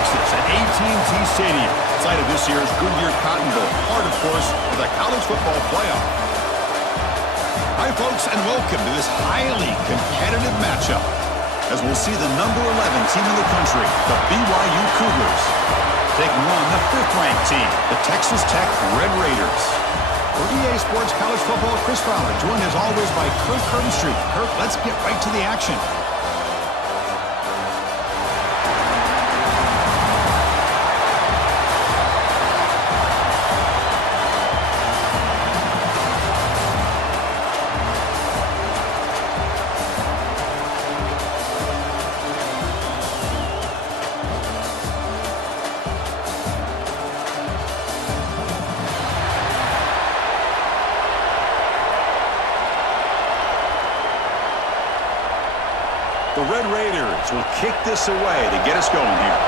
Texas at AT&T Stadium, site of this year's Goodyear Cotton Bowl, part, of course, of the college football playoff. Hi, folks, and welcome to this highly competitive matchup, as we'll see the number 11 team in the country, the BYU Cougars, taking on the 5th-ranked team, the Texas Tech Red Raiders. For EA Sports College Football, Chris Fowler, joined as always by Kirk Herbstreit. Kirk, let's get right to the action. The Red Raiders will kick this away to get us going here.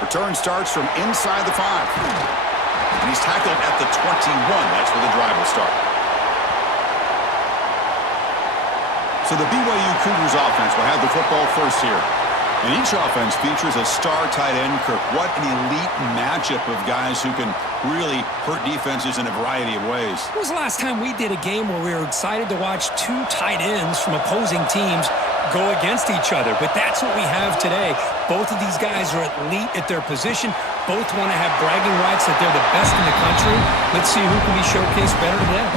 Return starts from inside the 5. And he's tackled at the 21. That's where the drive will start. So the BYU Cougars offense will have the football first here. And each offense features a star tight end, Kirk. What an elite matchup of guys who can really hurt defenses in a variety of ways. When was the last time we did a game where we were excited to watch 2 tight ends from opposing teams go against each other? But that's what we have today. Both of these guys are elite at their position. Both want to have bragging rights that they're the best in the country. Let's see who can be showcased better today.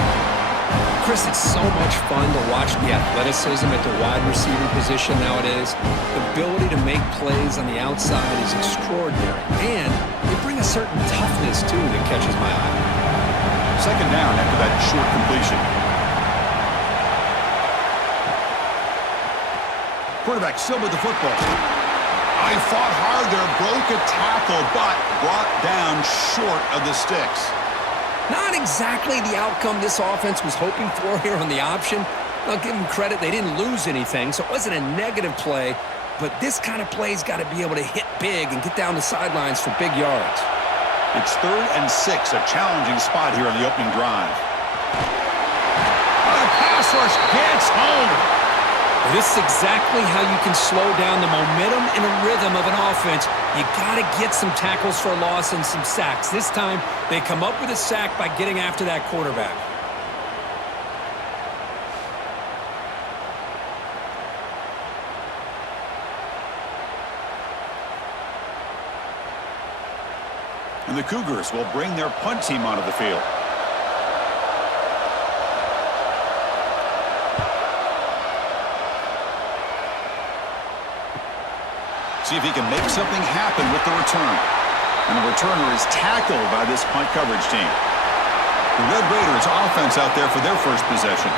Chris, it's so much fun to watch the athleticism at the wide receiver position nowadays. The ability to make plays on the outside is extraordinary. And they bring a certain toughness, too, that catches my eye. Second down after that short completion. Quarterback still with the football. I fought hard there, broke a tackle, but brought down short of the sticks. Not exactly the outcome this offense was hoping for here on the option. I'll give them credit. They didn't lose anything, so it wasn't a negative play. But this kind of play's got to be able to hit big and get down the sidelines for big yards. It's 3rd and 6, a challenging spot here on the opening drive. The pass rush gets home. This is exactly how you can slow down the momentum and a rhythm of an offense. You got to get some tackles for a loss and some sacks. This time, they come up with a sack by getting after that quarterback. And the Cougars will bring their punt team onto the field. See if he can make something happen with the return. And the returner is tackled by this punt coverage team. The Red Raiders offense out there for their first possession.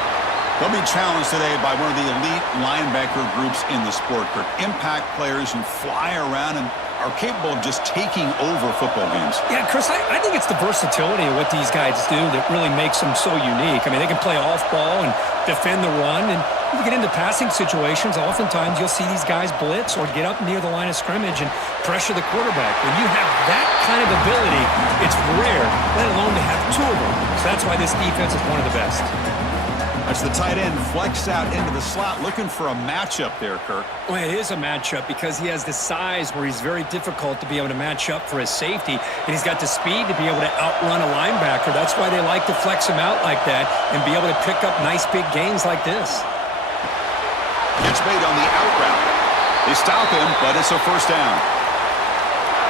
They'll be challenged today by one of the elite linebacker groups in the sport. Impact players who fly around and are capable of just taking over football games. Yeah, Chris, I think it's the versatility of what these guys do that really makes them so unique. I mean, they can play off ball and defend the run, and if you get into passing situations, oftentimes you'll see these guys blitz or get up near the line of scrimmage and pressure the quarterback. When you have that kind of ability, it's rare, let alone to have 2 of them. So that's why this defense is one of the best. That's the tight end flexed out into the slot, looking for a matchup there, Kirk. Well, it is a matchup because he has the size where he's very difficult to be able to match up for his safety, and he's got the speed to be able to outrun a linebacker. That's why they like to flex him out like that and be able to pick up nice big gains like this. Gets made on the out route. They stop him, but it's a first down.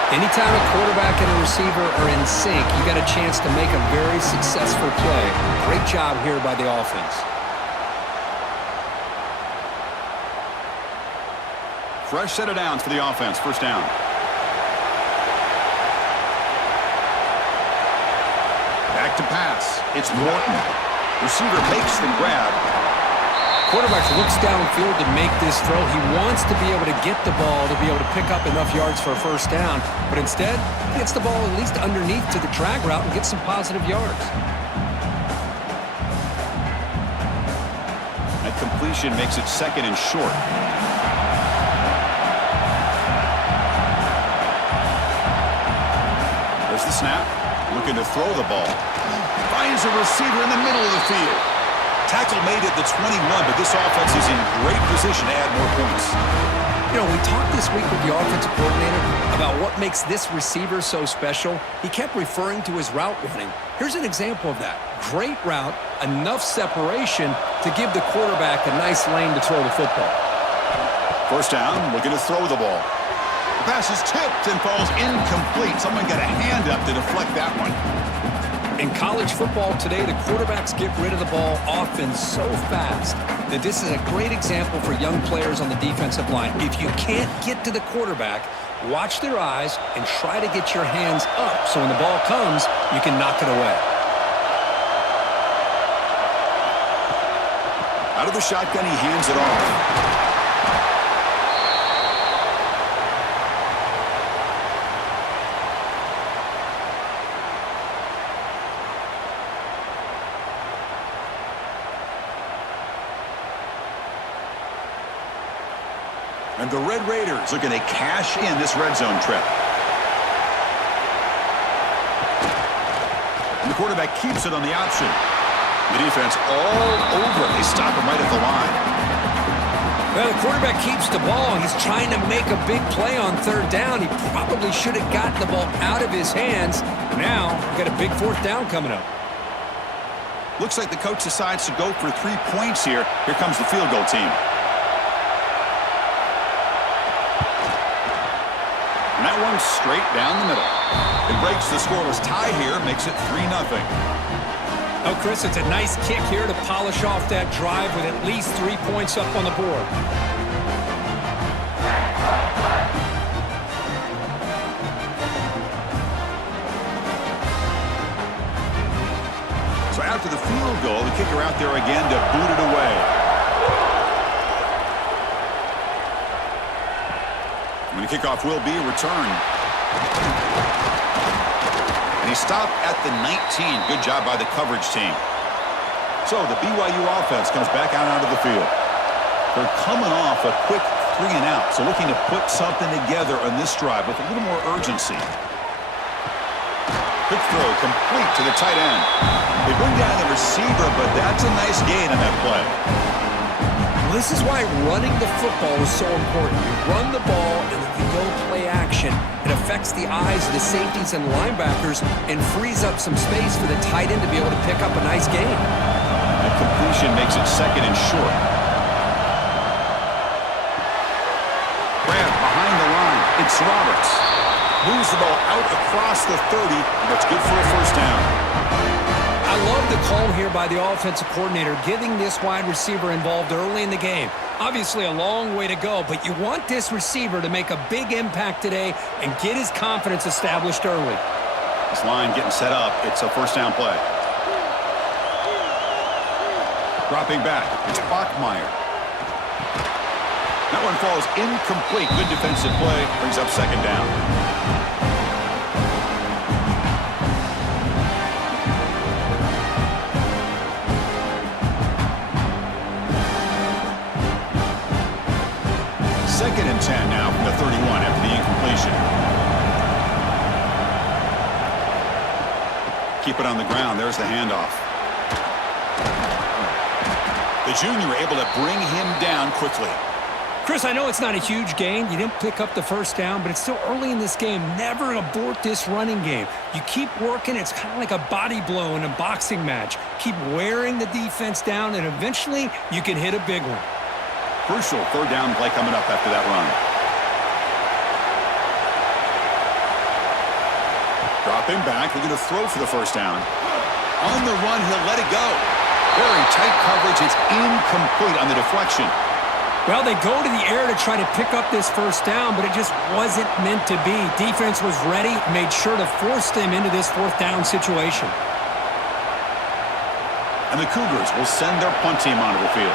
Anytime a quarterback and a receiver are in sync, you got a chance to make a very successful play. Great job here by the offense. Fresh set of downs for the offense. First down. Back to pass. It's Morton. Receiver makes the grab. Quarterback looks downfield to make this throw. He wants to be able to get the ball to be able to pick up enough yards for a first down, but instead, he gets the ball at least underneath to the drag route and gets some positive yards. That completion makes it 2nd and short. There's the snap. Looking to throw the ball. Finds a receiver in the middle of the field. Tackle made at the 21, but this offense is in great position to add more points. You know, we talked this week with the offensive coordinator about what makes this receiver so special. He kept referring to his route running. Here's an example of that. Great route, enough separation to give the quarterback a nice lane to throw the football. First down, looking to throw the ball. The pass is tipped and falls incomplete. Someone got a hand up to deflect that one. In college football today, the quarterbacks get rid of the ball often so fast that this is a great example for young players on the defensive line. If you can't get to the quarterback, watch their eyes and try to get your hands up so when the ball comes, you can knock it away. Out of the shotgun, he hands it off. And the Red Raiders looking to cash in this red zone trip. And the quarterback keeps it on the option. The defense all over. They stop him right at the line. Well, the quarterback keeps the ball. He's trying to make a big play on third down. He probably should have gotten the ball out of his hands. Now, we've got a big fourth down coming up. Looks like the coach decides to go for 3 points here. Here comes the field goal team. And that one's straight down the middle. It breaks the scoreless tie here, makes it 3-0. Oh, Chris, it's a nice kick here to polish off that drive with at least 3 points up on the board. So after the field goal, the kicker out there again to boot it away. And the kickoff will be a return. And he stopped at the 19. Good job by the coverage team. So the BYU offense comes back out onto the field. They're coming off a quick 3 and out, so looking to put something together on this drive with a little more urgency. Quick throw complete to the tight end. They bring down the receiver, but that's a nice gain on that play. Well, this is why running the football is so important. You run the ball, and then you go play action. It affects the eyes of the safeties and linebackers and frees up some space for the tight end to be able to pick up a nice gain. That completion makes it 2nd and short. Grab behind the line. It's Roberts. Moves the ball out across the 30. That's good for a first down. I love the call here by the offensive coordinator, getting this wide receiver involved early in the game. Obviously a long way to go, but you want this receiver to make a big impact today and get his confidence established early. This line getting set up. It's a first down play. Dropping back. It's Bachmeier. That one falls incomplete. Good defensive play. Brings up 2nd down. Second and 10 now from the 31 after the incompletion. Keep it on the ground. There's the handoff. The junior able to bring him down quickly. Chris, I know it's not a huge gain. You didn't pick up the first down, but it's still early in this game. Never abort this running game. You keep working. It's kind of like a body blow in a boxing match. Keep wearing the defense down, and eventually you can hit a big one. Crucial 3rd down play coming up after that run. Dropping back, looking to throw for the first down. On the run, he'll let it go. Very tight coverage. It's incomplete on the deflection. Well, they go to the air to try to pick up this first down, but it just wasn't meant to be. Defense was ready, made sure to force them into this 4th down situation. And the Cougars will send their punt team onto the field.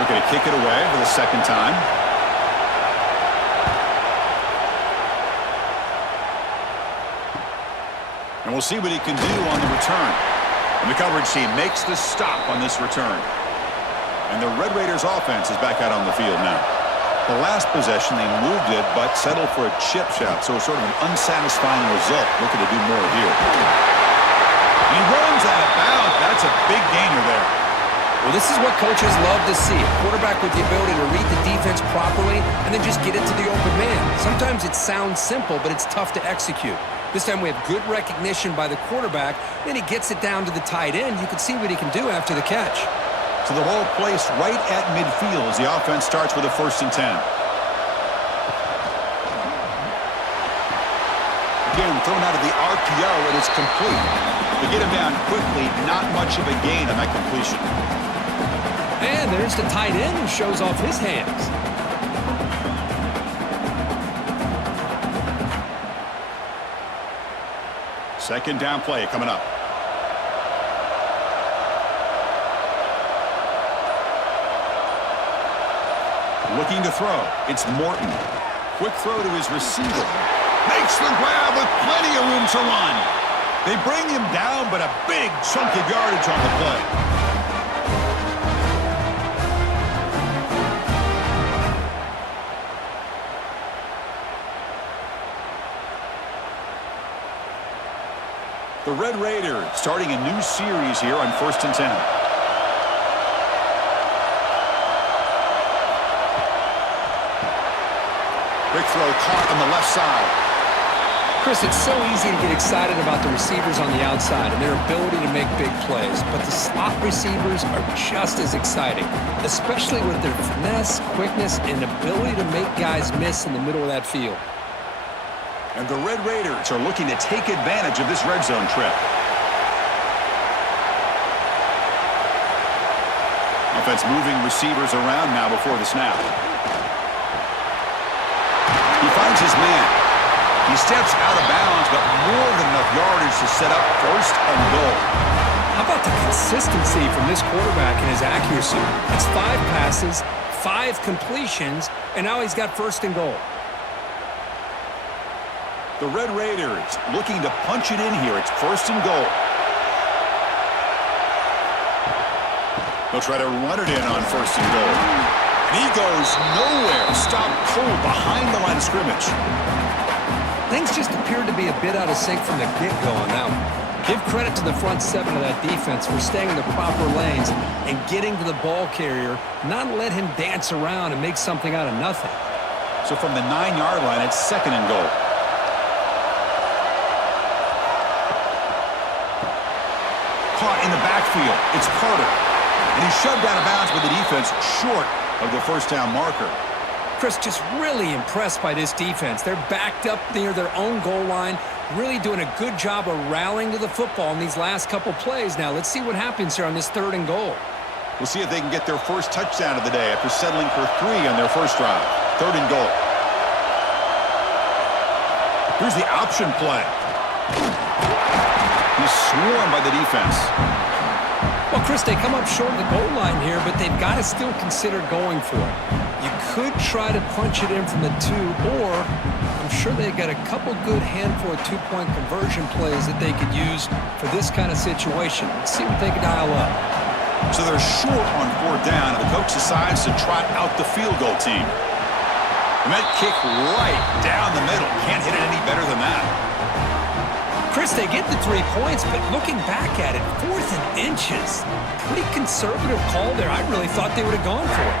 They're going to kick it away for the 2nd time. And we'll see what he can do on the return. And the coverage team makes the stop on this return. And the Red Raiders offense is back out on the field now. The last possession, they moved it, but settled for a chip shot. So it's sort of an unsatisfying result. Looking to do more here. He runs out of bounds. That's a big gainer there. Well, this is what coaches love to see. A quarterback with the ability to read the defense properly and then just get it to the open man. Sometimes it sounds simple, but it's tough to execute. This time we have good recognition by the quarterback. Then he gets it down to the tight end. You can see what he can do after the catch. So the ball placed right at midfield as the offense starts with a 1st and 10. Again, thrown out of the RPO, and it's complete. They get him down quickly, not much of a gain on that completion. And there's the tight end who shows off his hands. Second down play coming up. Looking to throw. It's Morton. Quick throw to his receiver. Makes the grab with plenty of room to run. They bring him down, but a big chunk of yardage on the play. The Red Raiders starting a new series here on 1st and 10. Quick throw caught on the left side. Chris, it's so easy to get excited about the receivers on the outside and their ability to make big plays, but the slot receivers are just as exciting, especially with their finesse, quickness, and ability to make guys miss in the middle of that field. And the Red Raiders are looking to take advantage of this red zone trip. Offense moving receivers around now before the snap. He finds his man. He steps out of bounds, but more than enough yardage to set up 1st and goal. How about the consistency from this quarterback and his accuracy? That's 5 passes, 5 completions, and now he's got 1st and goal. The Red Raiders looking to punch it in here. It's 1st and goal. They'll try to run it in on 1st and goal. And he goes nowhere. Stopped cold behind the line of scrimmage. Things just appeared to be a bit out of sync from the get-go on that one. Give credit to the front 7 of that defense for staying in the proper lanes and getting to the ball carrier, not let him dance around and make something out of nothing. So from the 9-yard line, it's 2nd and goal. Caught in the backfield. It's Carter. And he's shoved out of bounds with the defense short of the 1st down marker. Chris, just really impressed by this defense. They're backed up near their own goal line, really doing a good job of rallying to the football in these last couple plays. Now, let's see what happens here on this 3rd and goal. We'll see if they can get their first touchdown of the day after settling for 3 on their first drive. 3rd and goal. Here's the option play. He's swarmed by the defense. Well, Chris, they come up short of the goal line here, but they've got to still consider going for it. You could try to punch it in from the 2, or I'm sure they've got a couple good handful of 2-point conversion plays that they could use for this kind of situation. Let's see what they can dial up. So they're short on 4th down, and the coach decides to trot out the field goal team. And that kick right down the middle. Can't hit it any better than that. Chris, they get the 3 points, but looking back at it, 4th and inches. Pretty conservative call there. I really thought they would have gone for it.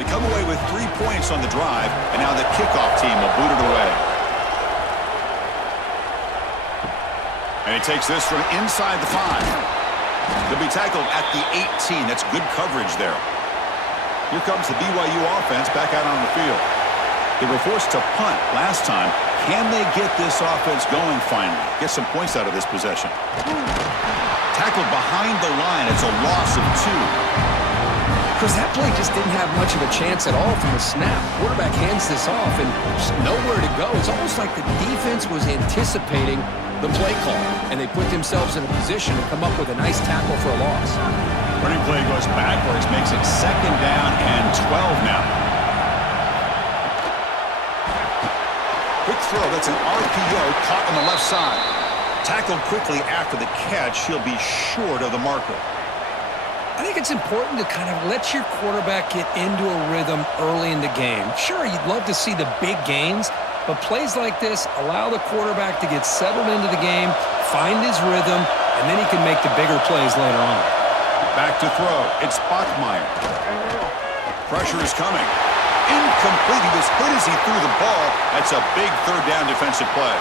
They come away with 3 points on the drive, and now the kickoff team will boot it away. And he takes this from inside the 5. They'll be tackled at the 18. That's good coverage there. Here comes the BYU offense back out on the field. They were forced to punt last time. Can they get this offense going finally? Get some points out of this possession. Tackled behind the line. It's a loss of 2. Chris, that play just didn't have much of a chance at all from the snap. Quarterback hands this off and just nowhere to go. It's almost like the defense was anticipating the play call, and they put themselves in a position to come up with a nice tackle for a loss. Running play goes backwards, makes it 2nd down and 12 now. Quick throw, that's an RPO caught on the left side. Tackled quickly after the catch, he'll be short of the marker. I think it's important to kind of let your quarterback get into a rhythm early in the game. Sure, you'd love to see the big gains, But plays like this allow the quarterback to get settled into the game, find his rhythm, and then he can make the bigger plays later on. Back to throw. It's Bachmeier. Pressure is coming. Incomplete. He was hit as he threw the ball. That's a big third down defensive play.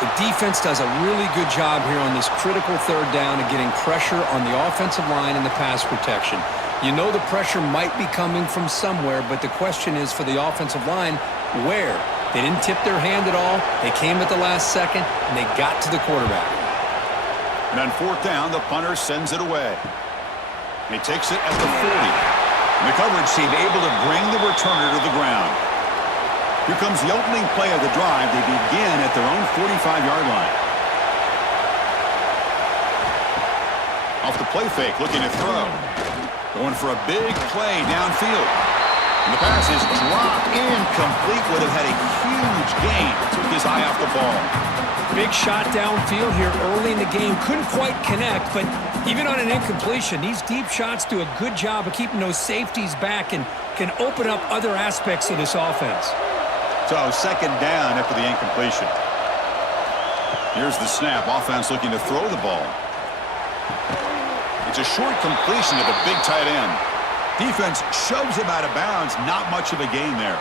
The defense does a really good job here on this critical third down of getting pressure on the offensive line and the pass protection. You know the pressure might be coming from somewhere, but the question is for the offensive line, where? They didn't tip their hand at all. They came at the last second, and they got to the quarterback. And on fourth down, the punter sends it away. He takes it at the 40. And the coverage team able to bring the returner to the ground. Here comes the opening play of the drive. They begin at their own 45-yard line. Off the play fake, looking to throw. Going for a big play downfield. And the pass is dropped incomplete. Would have had a huge gain. Took his eye off the ball. Big shot downfield here early in the game. Couldn't quite connect, but even on an incompletion, these deep shots do a good job of keeping those safeties back and can open up other aspects of this offense. So second down after the incompletion. Here's the snap. Offense looking to throw the ball. It's a short completion to the big tight end. Defense shoves him out of bounds. Not much of a gain there.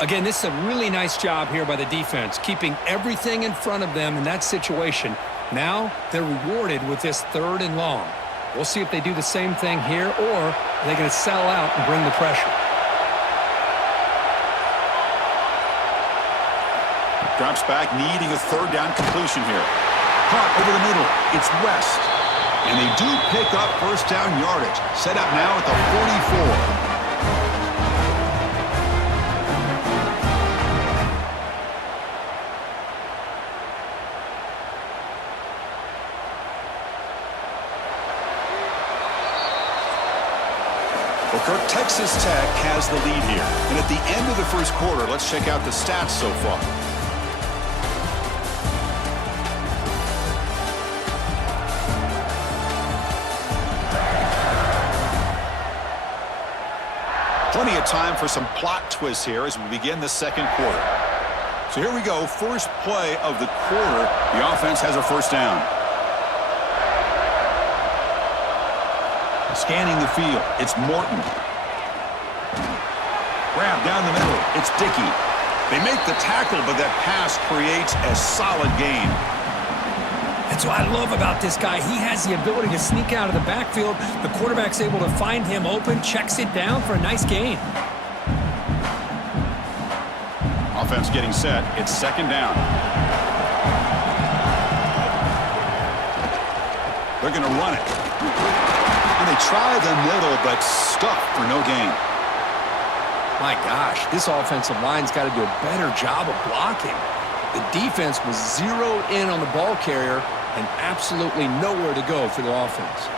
Again, this is a really nice job here by the defense, keeping everything in front of them in that situation. Now they're rewarded with this third and long. We'll see if they do the same thing here, or are they going to sell out and bring the pressure. Drops back, needing a third down completion here. Caught over the middle. It's West. And they do pick up first down yardage. Set up now at the 44. Well, Texas Tech has the lead here. And at the end of the first quarter, let's check out the stats so far. Plenty of time for some plot twists here as we begin the second quarter. So here we go. First play of the quarter. The offense has a first down. Scanning the field. It's Morton. Grab down the middle. It's Dickey. They make the tackle, but that pass creates a solid gain. That's what I love about this guy. He has the ability to sneak out of the backfield. The quarterback's able to find him open, checks it down for a nice gain. Offense getting set. It's second down. They're going to run it. And they try the middle, but stuck for no gain. My gosh, this offensive line's got to do a better job of blocking. The defense was zeroed in on the ball carrier and absolutely nowhere to go for the offense.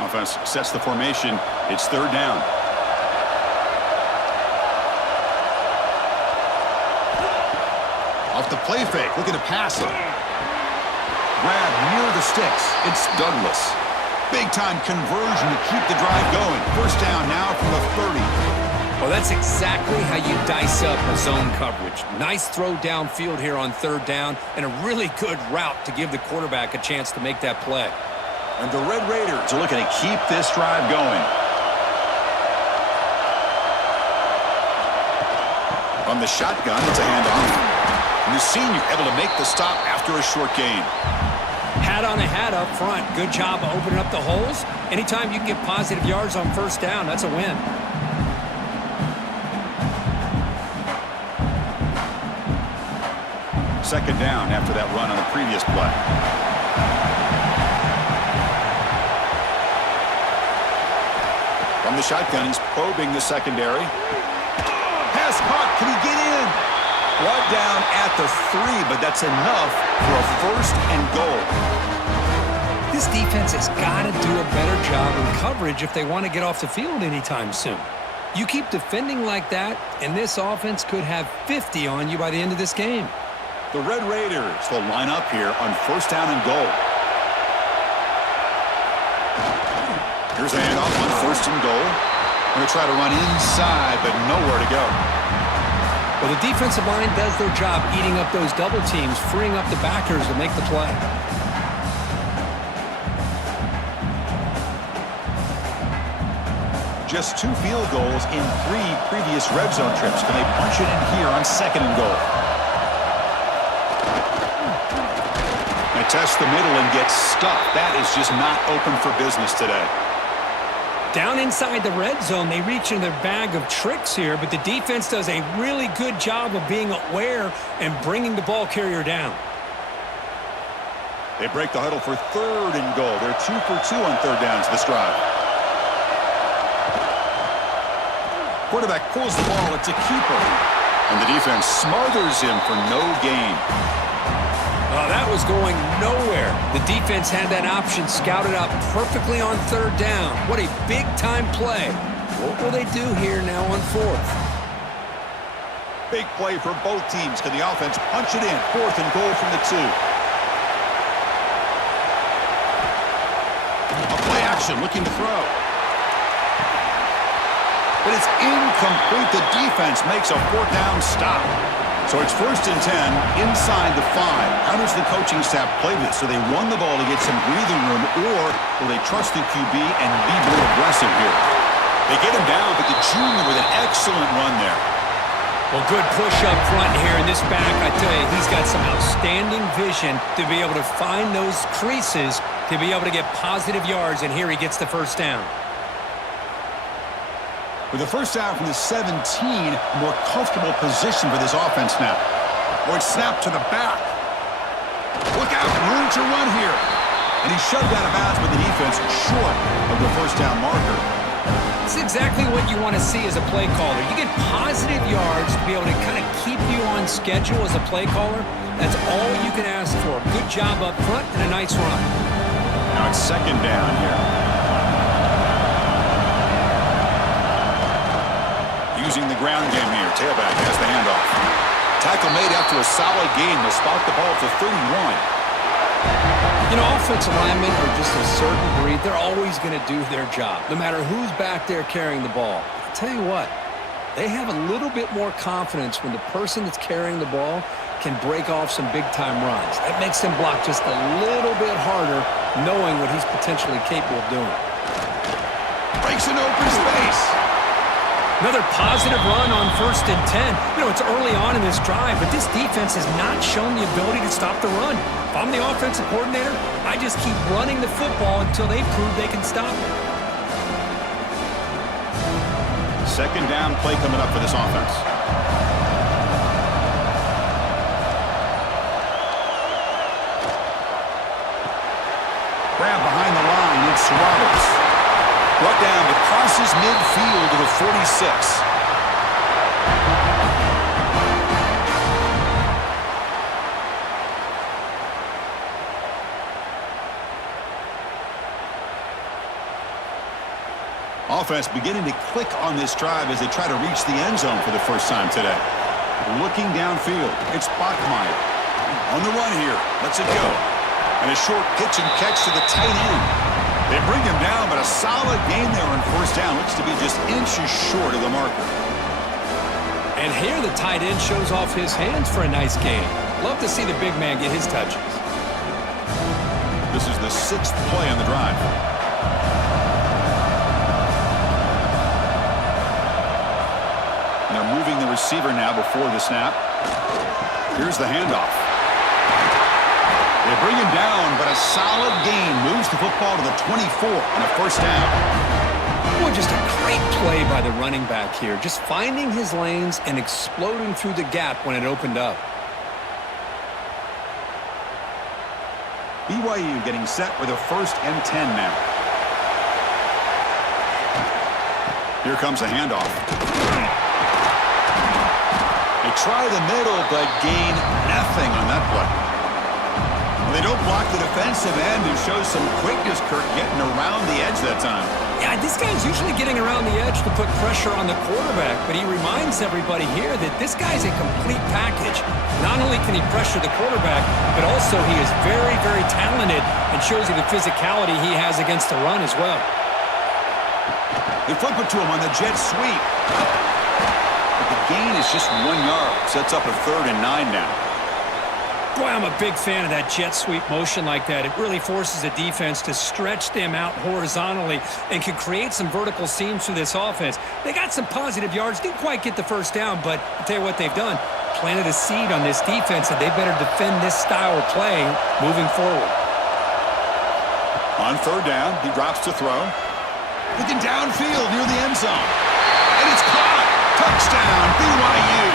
Offense sets the formation. It's third down. Off the play fake, looking to pass it. Grab near the sticks. It's Douglas. Big-time conversion to keep the drive going. First down now from the 30. Well, that's exactly how you dice up a zone coverage. Nice throw downfield here on third down, and a really good route to give the quarterback a chance to make that play. And the Red Raiders are looking to keep this drive going. On the shotgun, it's a handoff. And the senior able to make the stop after a short gain. Hat on a hat up front. Good job of opening up the holes. Anytime you can get positive yards on first down, that's a win. Second down after that run on the previous play. From the shotgun, he's probing the secondary. Pass caught. Can he get in? Brought down at the 3, but that's enough for a first and goal. This defense has got to do a better job in coverage if they want to get off the field anytime soon. You keep defending like that, and this offense could have 50 on you by the end of this game. The Red Raiders will line up here on first down and goal. Here's the handoff on first and goal. They're going to try to run inside, but nowhere to go. Well, the defensive line does their job eating up those double teams, freeing up the backers to make the play. Just 2 field goals in 3 previous red zone trips. Can they punch it in here on 2nd and goal? They test the middle and get stuck. That is just not open for business today. Down inside the red zone, they reach in their bag of tricks here, but the defense does a really good job of being aware and bringing the ball carrier down. They break the huddle for 3rd and goal. They're 2 for 2 on 3rd downs this drive. Quarterback pulls the ball. It's a keeper. And the defense smothers him for no gain. Oh, that was going nowhere. The defense had that option scouted out perfectly on 3rd down. What a big-time play. What will they do here now on 4th? Big play for both teams. Can the offense punch it in? 4th and goal from the 2. A play action looking to throw. But it's incomplete. The defense makes a 4th down stop. So it's 1st and 10 inside the 5. How does the coaching staff play this? So they won the ball to get some breathing room, or will they trust the QB and be more aggressive here? They get him down, but the junior with an excellent run there. Well, good push up front here in this back. I tell you, he's got some outstanding vision to be able to find those creases to be able to get positive yards, and here he gets the 1st down. With the 1st down from the 17, more comfortable position for this offense now. Or it's snapped to the back. Look out, room to run here. And he's shoved out of bounds with the defense short of the 1st down marker. It's exactly what you want to see as a play caller. You get positive yards to be able to kind of keep you on schedule as a play caller. That's all you can ask for. Good job up front and a nice run. Now it's 2nd down here. Using the ground game here. Tailback has the handoff. Tackle made after a solid gain. They'll spot the ball to 31. You know, offensive linemen are just a certain breed. They're always going to do their job, no matter who's back there carrying the ball. I'll tell you what, they have a little bit more confidence when the person that's carrying the ball can break off some big-time runs. That makes them block just a little bit harder, knowing what he's potentially capable of doing. Breaks an open space. Another positive run on 1st and 10. You know, it's early on in this drive, but this defense has not shown the ability to stop the run. If I'm the offensive coordinator, I just keep running the football until they prove they can stop it. 2nd down play coming up for this offense. Grab behind the line. It's Roberts. Brought down, but crosses midfield to the 46. Offense beginning to click on this drive as they try to reach the end zone for the 1st time today. Looking downfield, it's Bachmeier. On the run here, lets it go. And a short pitch and catch to the tight end. They bring him down, but a solid gain there on 1st down. Looks to be just inches short of the marker. And here the tight end shows off his hands for a nice gain. Love to see the big man get his touches. This is the 6th play on the drive. They're moving the receiver now before the snap. Here's the handoff. They bring him down, but a solid gain moves the football to the 24 on a 1st down. Well, just a great play by the running back here. Just finding his lanes and exploding through the gap when it opened up. BYU getting set with a 1st and 10 now. Here comes a handoff. They try the middle, but gain nothing on that play. They don't block the defensive end, who shows some quickness, Kirk, getting around the edge that time. Yeah, this guy's usually getting around the edge to put pressure on the quarterback, but he reminds everybody here that this guy's a complete package. Not only can he pressure the quarterback, but also he is very, very talented and shows you the physicality he has against the run as well. They flip it to him on the jet sweep. But the gain is just 1 yard. Sets up a 3rd and 9 now. Boy, I'm a big fan of that jet sweep motion like that. It really forces a defense to stretch them out horizontally and can create some vertical seams for this offense. They got some positive yards. Didn't quite get the first down, but I'll tell you what they've done. Planted a seed on this defense, and they better defend this style of play moving forward. On 3rd down, he drops to throw. Looking downfield near the end zone. And it's caught. Touchdown, BYU.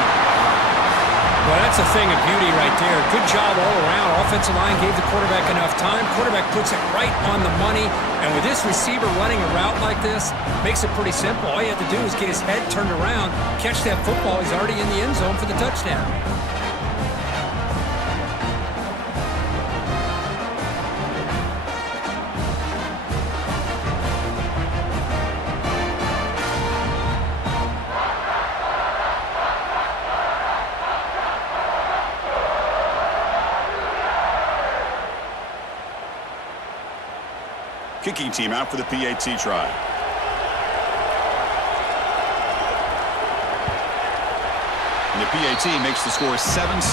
Well, that's a thing of beauty right there. Good job all around. Offensive line gave the quarterback enough time. Quarterback puts it right on the money. And with this receiver running a route like this, makes it pretty simple. All you have to do is get his head turned around, catch that football. He's already in the end zone for the touchdown. Kicking team out for the PAT try. And the PAT makes the score 7-6.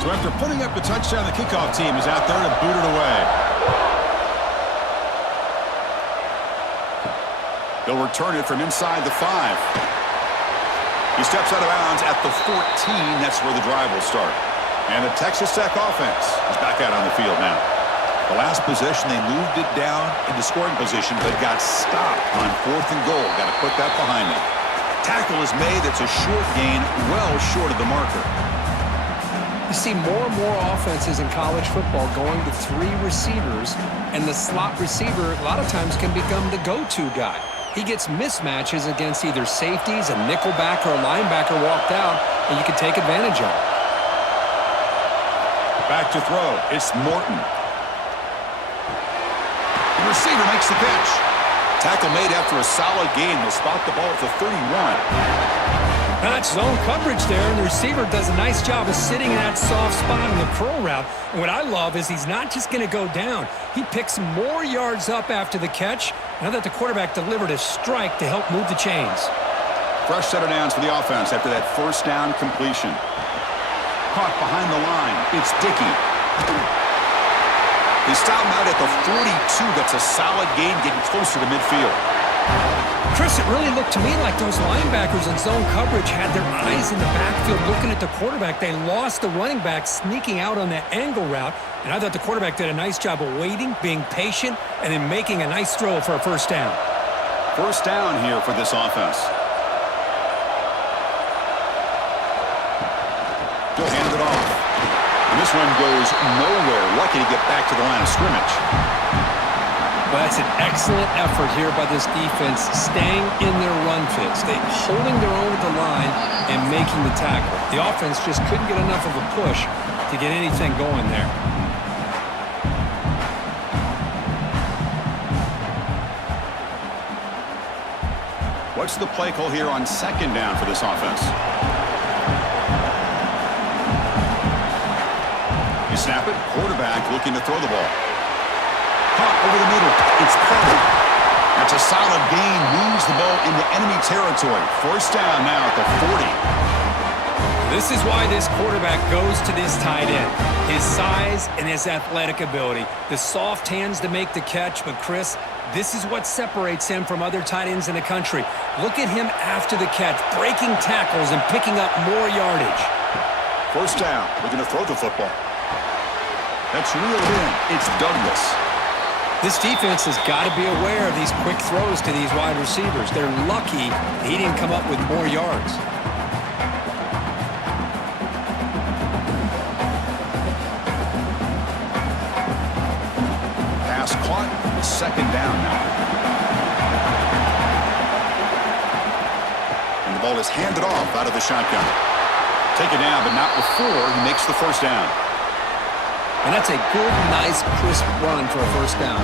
So after putting up the touchdown, the kickoff team is out there to boot it away. They'll return it from inside the 5. He steps out of bounds at the 14. That's where the drive will start. And the Texas Tech offense is back out on the field now. The last possession, they moved it down into scoring position, but got stopped on 4th and goal. Got to put that behind them. Tackle is made. It's a short gain, well short of the marker. You see more and more offenses in college football going to 3 receivers, and the slot receiver a lot of times can become the go-to guy. He gets mismatches against either safeties, a nickelback, or a linebacker walked out, and you can take advantage of it. Back to throw. It's Morton. The receiver makes the catch. Tackle made after a solid gain. They'll spot the ball at the 31. That's zone coverage there, and the receiver does a nice job of sitting in that soft spot in the curl route. And what I love is he's not just going to go down. He picks more yards up after the catch, now that the quarterback delivered a strike to help move the chains. Fresh set of downs for the offense after that 1st down completion. Caught behind the line. It's Dickey. They stop him out at the 42. That's a solid gain, getting closer to midfield. Chris, it really looked to me like those linebackers in zone coverage had their eyes in the backfield looking at the quarterback. They lost the running back sneaking out on that angle route, and I thought the quarterback did a nice job of waiting, being patient, and then making a nice throw for a 1st down. 1st down here for this offense. They'll hand it off. And this one goes nowhere. Lucky to get back to the line of scrimmage. But that's an excellent effort here by this defense, staying in their run fits. They holding their own at the line and making the tackle. The offense just couldn't get enough of a push to get anything going there. What's the play call here on 2nd down for this offense? You snap it, quarterback looking to throw the ball. Caught over the middle. It's Parker. That's a solid gain. Moves the ball into enemy territory. 1st down now at the 40. This is why this quarterback goes to this tight end. His size and his athletic ability. The soft hands to make the catch. But, Chris, this is what separates him from other tight ends in the country. Look at him after the catch, breaking tackles and picking up more yardage. 1st down. Looking to throw the football. That's reeled in. It's Douglas. This defense has got to be aware of these quick throws to these wide receivers. They're lucky he didn't come up with more yards. Pass caught. 2nd down now. And the ball is handed off out of the shotgun. Take it down, but not before he makes the 1st down. And that's a good, nice, crisp run for a 1st down.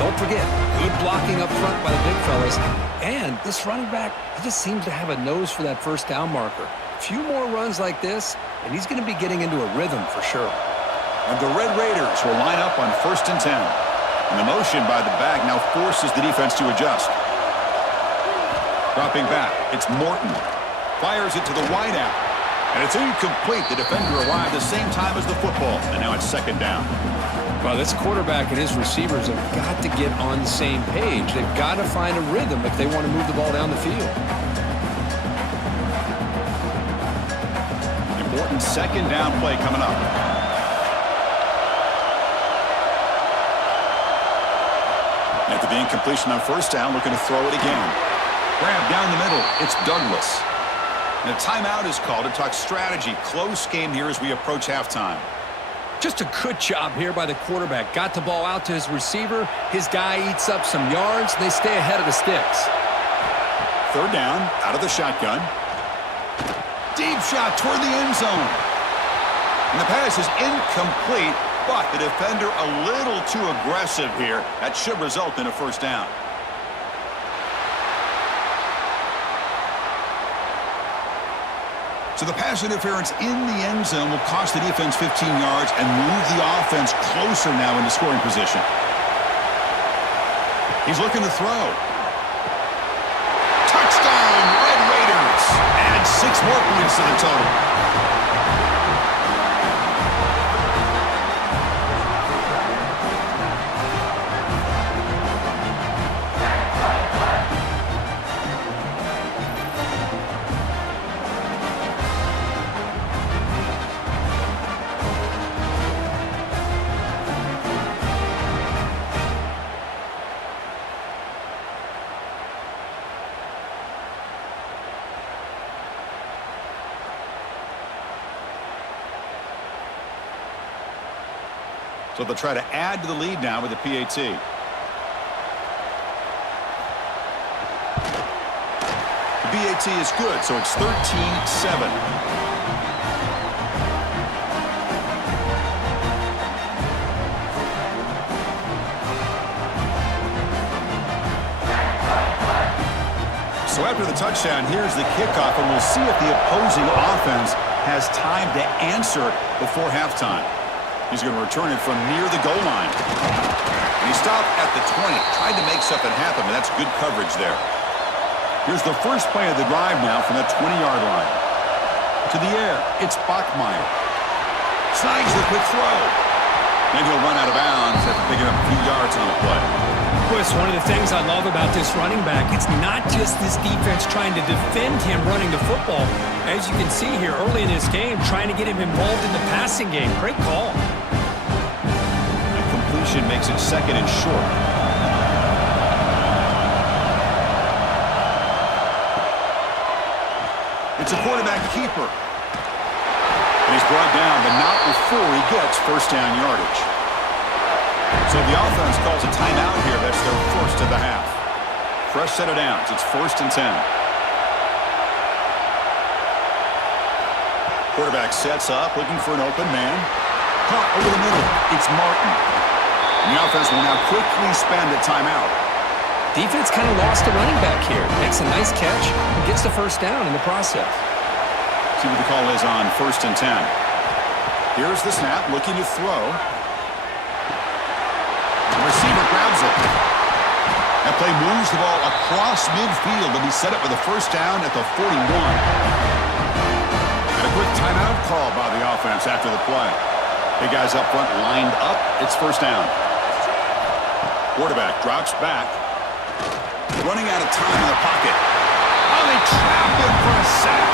Don't forget, good blocking up front by the big fellas. And this running back, he just seems to have a nose for that 1st down marker. A few more runs like this, and he's going to be getting into a rhythm for sure. And the Red Raiders will line up on 1st and 10. And the motion by the back now forces the defense to adjust. Dropping back, it's Morton. Fires it to the wideout. And it's incomplete. The defender arrived the same time as the football. And now it's 2nd down. Well, this quarterback and his receivers have got to get on the same page. They've got to find a rhythm if they want to move the ball down the field. Important 2nd down play coming up. After the incompletion on 1st down, looking to throw it again. Grab down the middle. It's Douglas. And a timeout is called to talk strategy. Close game here as we approach halftime. Just a good job here by the quarterback. Got the ball out to his receiver. His guy eats up some yards. They stay ahead of the sticks. 3rd down, out of the shotgun. Deep shot toward the end zone. And the pass is incomplete, but the defender a little too aggressive here. That should result in a 1st down. So the pass interference in the end zone will cost the defense 15 yards and move the offense closer now into scoring position. He's looking to throw. Touchdown, Red Raiders. Add 6 more points to the total. So they'll try to add to the lead now with the PAT. The PAT is good, so it's 13-7. So after the touchdown, here's the kickoff, and we'll see if the opposing offense has time to answer before halftime. He's going to return it from near the goal line. And he stopped at the 20. Tried to make something happen, but that's good coverage there. Here's the first play of the drive now from the 20-yard line. To the air, it's Bachmeier. Snags the quick throw. And he'll run out of bounds after picking up a few yards on the play. Well, it's one of the things I love about this running back. It's not just this defense trying to defend him running the football. As you can see here early in this game, trying to get him involved in the passing game. Great call. Completion makes it 2nd and short. It's a quarterback keeper. And he's brought down, but not before he gets 1st down yardage. So the offense calls a timeout here. That's their 1st of the half. Fresh set of downs. It's 1st and 10. Quarterback sets up, looking for an open man. Caught over the middle. It's Martin. And the offense will now quickly spend a timeout. Defense kind of lost the running back here. Makes a nice catch and gets the 1st down in the process. See what the call is on 1st and 10. Here's the snap, looking to throw. The receiver grabs it. That play moves the ball across midfield to be set up with a 1st down at the 41. And a quick timeout call by the offense after the play. Big guys up front lined up. It's 1st down. Quarterback drops back. Running out of time in the pocket. Oh, they trapped him for a sack.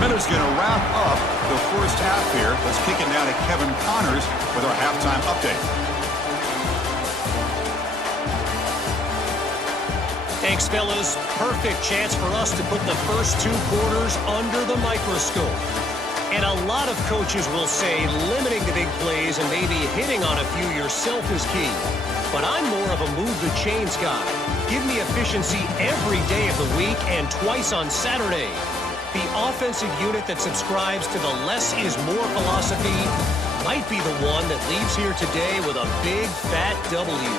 Miller's going to wrap up the 1st half here. Let's kick it now to Kevin Connors with our halftime update. Thanks, fellas. Perfect chance for us to put the first 2 quarters under the microscope. And a lot of coaches will say limiting the big plays and maybe hitting on a few yourself is key. But I'm more of a move the chains guy. Give me efficiency every day of the week and twice on Saturday. The offensive unit that subscribes to the less is more philosophy might be the one that leaves here today with a big fat W.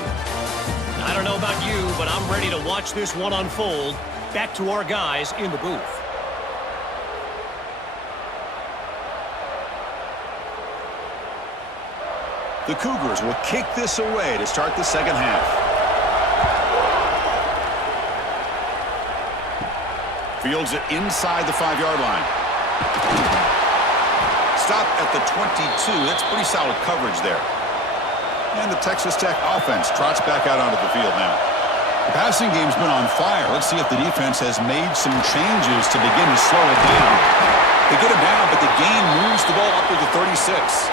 I don't know about you, but I'm ready to watch this one unfold. Back to our guys in the booth. The Cougars will kick this away to start the second half. Fields it inside the 5-yard line. Stop at the 22. That's pretty solid coverage there. And the Texas Tech offense trots back out onto the field now. The passing game's been on fire. Let's see if the defense has made some changes to begin to slow it down. They get him down, but the gain moves the ball up to the 36.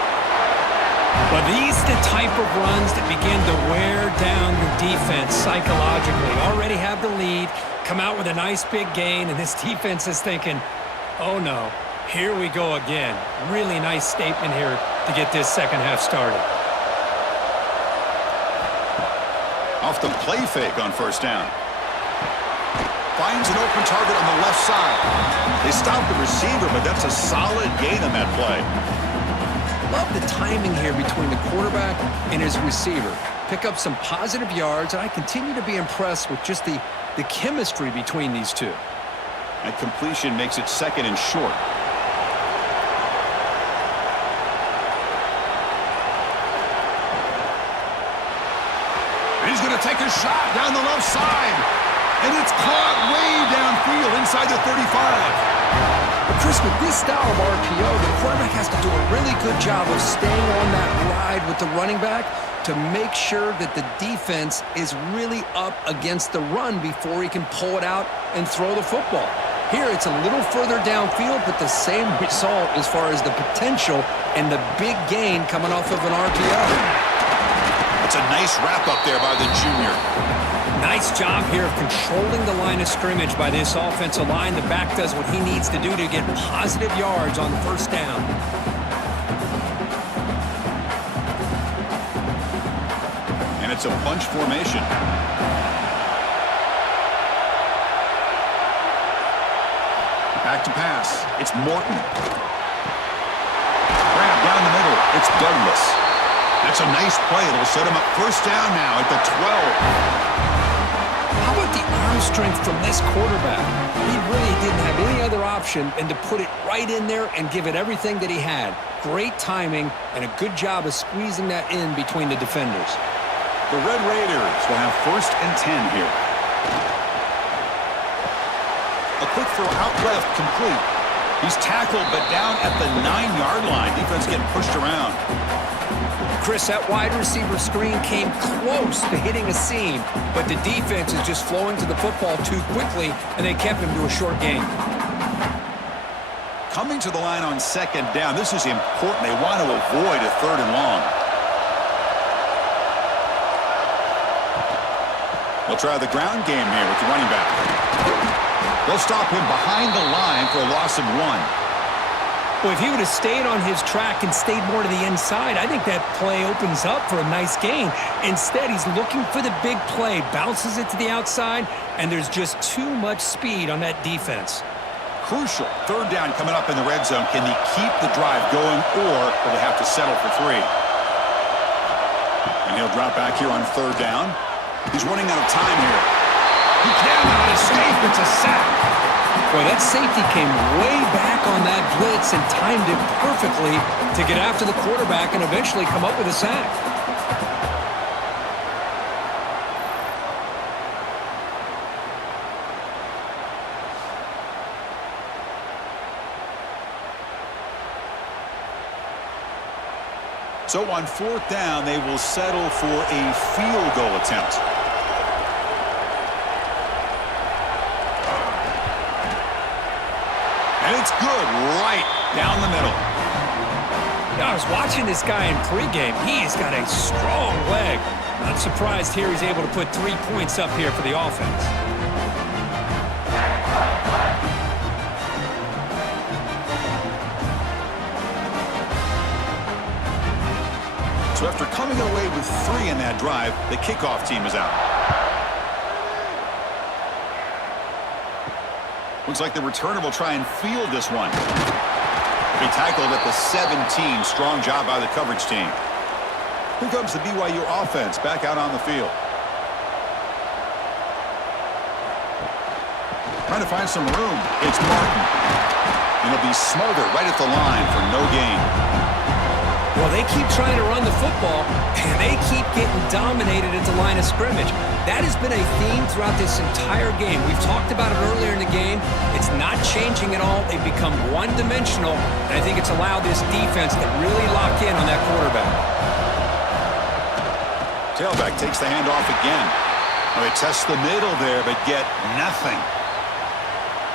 Well, these are the type of runs that begin to wear down your defense psychologically. Already have the lead, come out with a nice big gain, and this defense is thinking, oh no, here we go again. Really nice statement here to get this second half started. Off the play fake on first down. Finds an open target on the left side. They stop the receiver, but that's a solid gain on that play. Love the timing here between the quarterback and his receiver. Pick up some positive yards, and I continue to be impressed with just the chemistry between these two. That completion makes it second and short. He's going to take a shot down the left side. And it's caught way downfield inside the 35. But Chris, with this style of RPO, the quarterback has to do a really good job of staying on that ride with the running back to make sure that the defense is really up against the run before he can pull it out and throw the football. Here, it's a little further downfield, but the same result as far as the potential and the big gain coming off of an RPO. That's a nice wrap-up there by the junior. Nice job here of controlling the line of scrimmage by this offensive line. The back does what he needs to do to get positive yards on first down. And it's a bunch formation. Back to pass. It's Morton. Grab down the middle. It's Douglas. That's a nice play. It'll set him up first down now at the 12. How about the arm strength from this quarterback? He really didn't have any other option than to put it right in there and give it everything that he had. Great timing and a good job of squeezing that in between the defenders. The Red Raiders will have first and 10 here. A quick throw out left, complete. He's tackled, but down at the 9-yard line. Defense getting pushed around. Chris, that wide receiver screen came close to hitting a seam, but the defense is just flowing to the football too quickly, and they kept him to a short gain. Coming to the line on second down. This is important. They want to avoid a third and long. We'll try the ground game here with the running back. They'll stop him behind the line for a loss of 1. Well, if he would have stayed on his track and stayed more to the inside, I think that play opens up for a nice gain. Instead, he's looking for the big play, bounces it to the outside, and there's just too much speed on that defense. Crucial. Third down coming up in the red zone. Can they keep the drive going, or will they have to settle for 3? And he'll drop back here on third down. He's running out of time here. He cannot escape. It's a sack. Boy, that safety came way back on that blitz and timed it perfectly to get after the quarterback and eventually come up with a sack. So on fourth down, they will settle for a field goal attempt. And it's good right down the middle. I was watching this guy in pregame. He's got a strong leg. Not surprised here he's able to put 3 points up here for the offense. So after coming away with 3 in that drive, the kickoff team is out. Looks like the returner will try and field this one. He tackled at the 17. Strong job by the coverage team. Here comes the BYU offense back out on the field. trying to find some room. It's Martin. And he'll be smothered right at the line for no gain. Well, they keep trying to run the football, and they keep getting dominated at the line of scrimmage. That has been a theme throughout this entire game. We've talked about it earlier in the game. It's not changing at all. They've become one-dimensional, and I think it's allowed this defense to really lock in on that quarterback. Tailback takes the handoff again. Well, they test the middle there, but get nothing.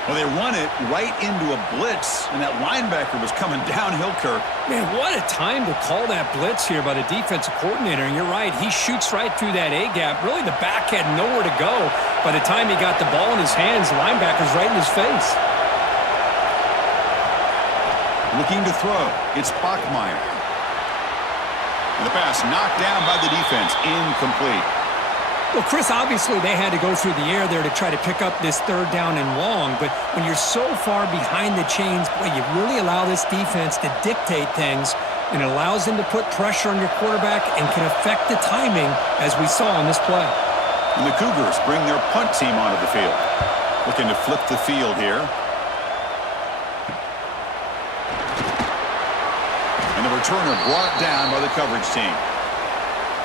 Well, they run it right into a blitz, and that linebacker was coming downhill, Kirk. Man, what a time to call that blitz here by the defensive coordinator. And you're right, he shoots right through that A-gap. Really, the back had nowhere to go. By the time he got the ball in his hands, the linebacker's right in his face. Looking to throw. It's Bachmeier. And the pass knocked down by the defense. Incomplete. Well, Chris, obviously they had to go through the air there to try to pick up this third down and long, but when you're so far behind the chains, boy, you really allow this defense to dictate things, and it allows them to put pressure on your quarterback and can affect the timing, as we saw on this play. And the Cougars bring their punt team onto the field. Looking to flip the field here. And the returner brought down by the coverage team.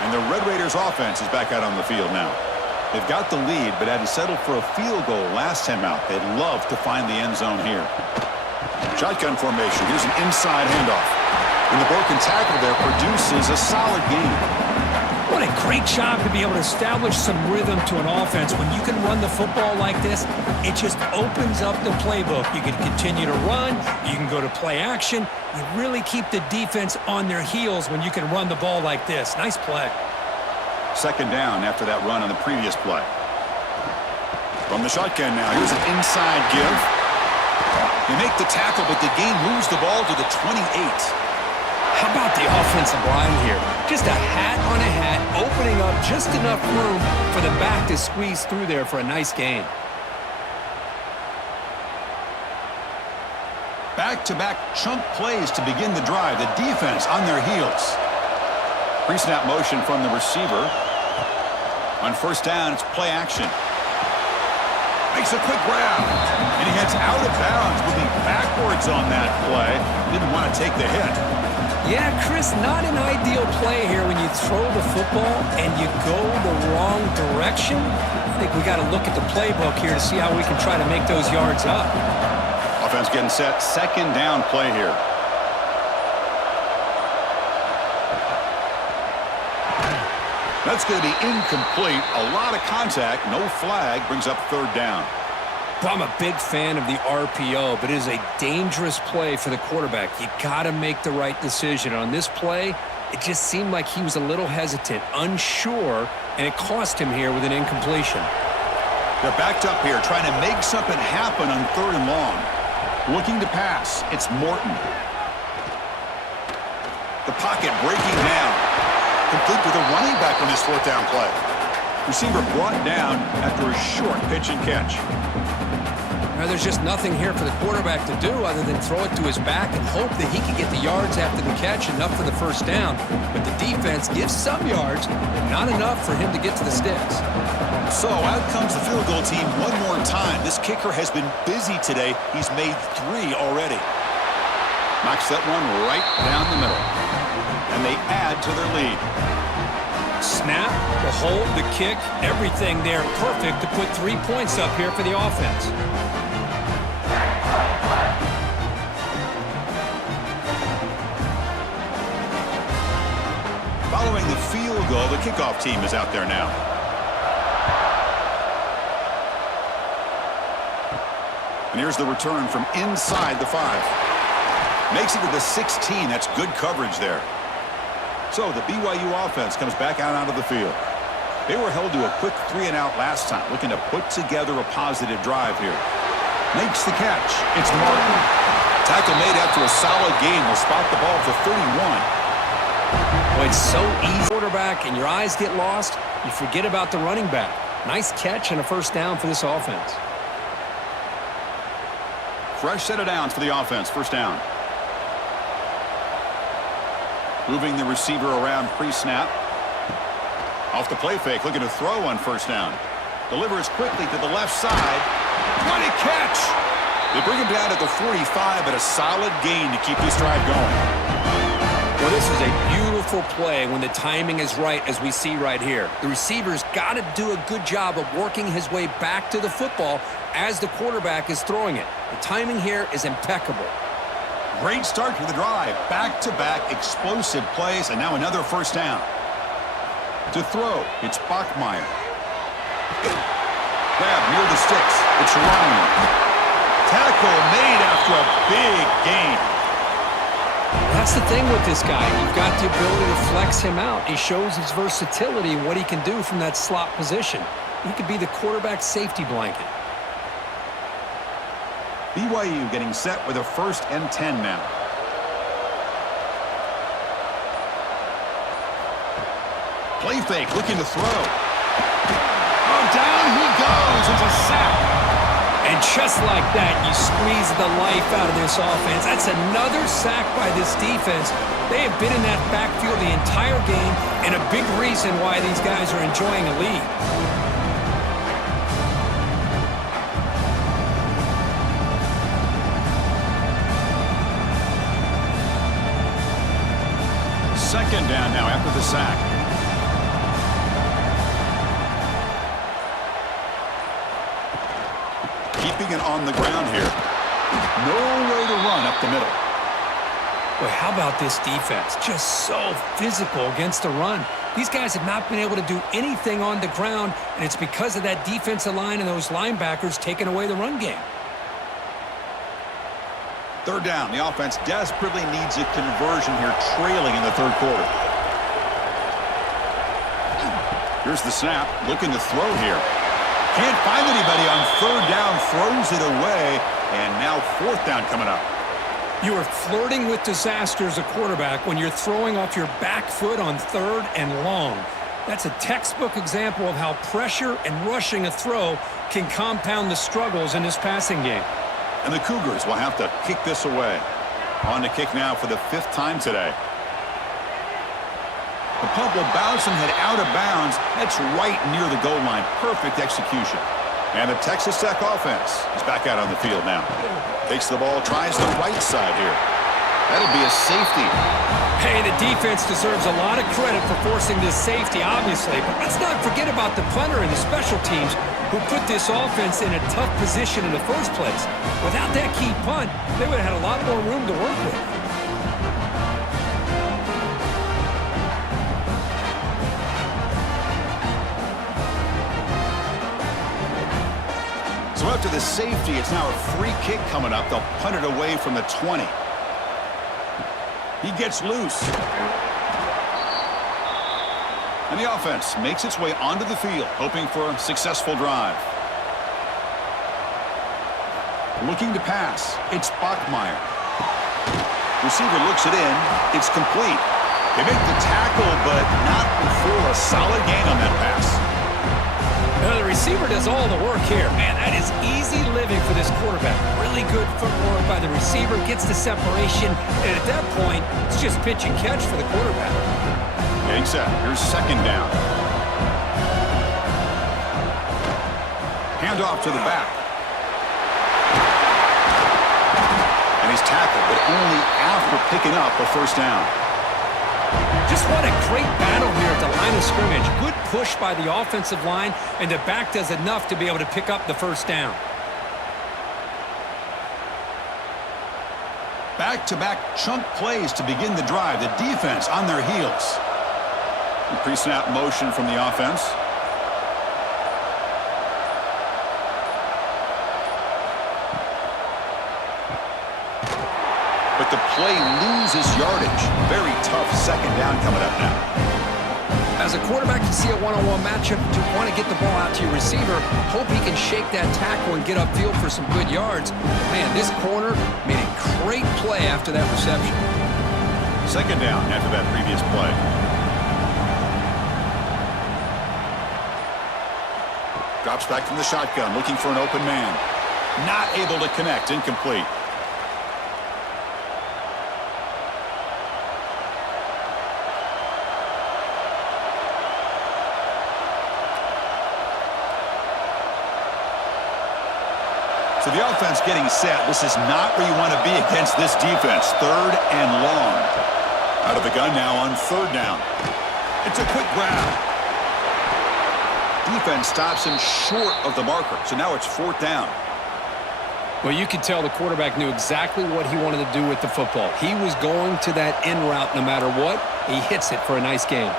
And the Red Raiders offense is back out on the field now. They've got the lead, but had to settle for a field goal last time out. They'd love to find the end zone here. Shotgun formation. Here's an inside handoff. And the broken tackle there produces a solid gain. What a great job to be able to establish some rhythm to an offense. When you can run the football like this, it just opens up the playbook. You can continue to run. You can go to play action. You really keep the defense on their heels when you can run the ball like this. Nice play. Second down after that run on the previous play. From the shotgun now, here's an inside give. They make the tackle, but the gain moves the ball to the 28. How about the offensive line here? Just a hat on a hat, opening up just enough room for the back to squeeze through there for a nice gain. Back-to-back chunk plays to begin the drive. The defense on their heels. Pre-snap motion from the receiver. On first down, it's play action. Makes a quick grab. And he heads out of bounds, moving backwards on that play. Didn't want to take the hit. Yeah, Chris, not an ideal play here when you throw the football and you go the wrong direction. I think we got to look at the playbook here to see how we can try to make those yards up. Offense getting set. Second down play here. That's going to be incomplete. A lot of contact. No flag. Brings up third down. Well, I'm a big fan of the RPO, but it is a dangerous play for the quarterback. You got to make the right decision. On this play, it just seemed like he was a little hesitant, unsure, and it cost him here with an incompletion. They're backed up here, trying to make something happen on third and long. Looking to pass. It's Morton. The pocket breaking down. Complete with a running back on this fourth down play. Receiver brought down after a short pitch and catch. Now, there's just nothing here for the quarterback to do other than throw it to his back and hope that he can get the yards after the catch, enough for the first down. But the defense gives some yards, but not enough for him to get to the sticks. So out comes the field goal team one more time. This kicker has been busy today. He's made 3 already. Knocks that one right down the middle. And they add to their lead. Snap, the hold, the kick, everything there perfect to put 3 points up here for the offense. Following the field goal, the kickoff team is out there now. And here's the return from inside the 5. Makes it to the 16. That's good coverage there. So the BYU offense comes back out onto the field. They were held to a quick 3-and-out last time, looking to put together a positive drive here. Makes the catch. It's Martin. Tackle made after a solid gain. Will spot the ball for 31. Boy, it's so easy. Quarterback, and your eyes get lost. You forget about the running back. Nice catch and a first down for this offense. Fresh set of downs for the offense. First down. Moving the receiver around pre-snap. Off the play fake, looking to throw on first down. Delivers quickly to the left side. What a catch! They bring him down at the 45, but a solid gain to keep this drive going. Well, this is a beautiful play when the timing is right, as we see right here. The receiver's got to do a good job of working his way back to the football as the quarterback is throwing it. The timing here is impeccable. Great start to the drive. Back-to-back explosive plays, and now another first down. To throw, it's Bachmeier. Grab near the sticks. It's Ryan. Tackle made after a big gain. That's the thing with this guy. You've got the ability to flex him out. He shows his versatility and what he can do from that slot position. He could be the quarterback safety blanket. BYU getting set with a 1st and 10 now. Play fake, looking to throw. Oh, down he goes. It's a sack. And just like that, you squeeze the life out of this offense. That's another sack by this defense. They have been in that backfield the entire game, and a big reason why these guys are enjoying a lead. Second down now after the sack. Keeping it on the ground here. No way to run up the middle. Boy, how about this defense? Just so physical against the run. These guys have not been able to do anything on the ground, and it's because of that defensive line and those linebackers taking away the run game. Third down. The offense desperately needs a conversion here, trailing in the third quarter. Here's the snap. Looking to throw here. Can't find anybody on third down. Throws it away. And now fourth down coming up. You are flirting with disaster as a quarterback when you're throwing off your back foot on third and long. That's a textbook example of how pressure and rushing a throw can compound the struggles in this passing game. And the Cougars will have to kick this away. On to kick now for the 5th time today. The punt will bounce and head out of bounds. That's right near the goal line. Perfect execution. And the Texas Tech offense is back out on the field now. Takes the ball, tries the right side here. That'll be a safety. Hey, the defense deserves a lot of credit for forcing this safety, obviously. But let's not forget about the punter and the special teams who put this offense in a tough position in the first place. Without that key punt, they would have had a lot more room to work with. So after the safety, it's now a free kick coming up. They'll punt it away from the 20. He gets loose. And the offense makes its way onto the field, hoping for a successful drive. Looking to pass. It's Bachmeier. Receiver looks it in. It's complete. They make the tackle, but not before a solid gain on that pass. The receiver does all the work here. Man, that is easy living for this quarterback. Really good footwork by the receiver, gets the separation, and at that point, it's just pitch and catch for the quarterback. Getting set. Here's second down. Hand off to the back. And he's tackled, but only after picking up a first down. Just what a great battle here at the line of scrimmage. Good push by the offensive line, and the back does enough to be able to pick up the first down. Back-to-back chunk plays to begin the drive. The defense on their heels. Pre-snap motion from the offense. But the play loses yardage. Very tough second down coming up now. As a quarterback, you see a one-on-one matchup, you want to get the ball out to your receiver, hope he can shake that tackle and get upfield for some good yards. Man, this corner made a great play after that reception. Second down after that previous play. Drops back from the shotgun, looking for an open man. Not able to connect, incomplete. So the offense getting set. This is not where you want to be against this defense. 3rd and long. Out of the gun now on 3rd down. It's a quick grab. Defense stops him short of the marker. So now it's 4th down. Well, you could tell the quarterback knew exactly what he wanted to do with the football. He was going to that in route no matter what. He hits it for a nice gain.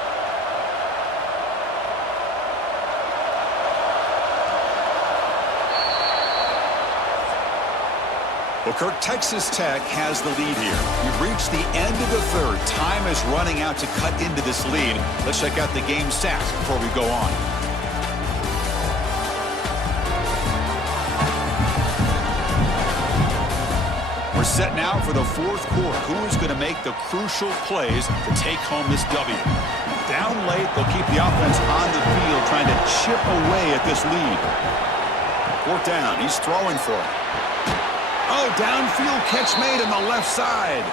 Well, Kirk, Texas Tech has the lead here. We've reached the end of the 3rd. Time is running out to cut into this lead. Let's check out the game stats before we go on. We're set now for the 4th quarter. Who is going to make the crucial plays to take home this W? Down late, they'll keep the offense on the field trying to chip away at this lead. 4th down. He's throwing for it. Oh, downfield catch made on the left side.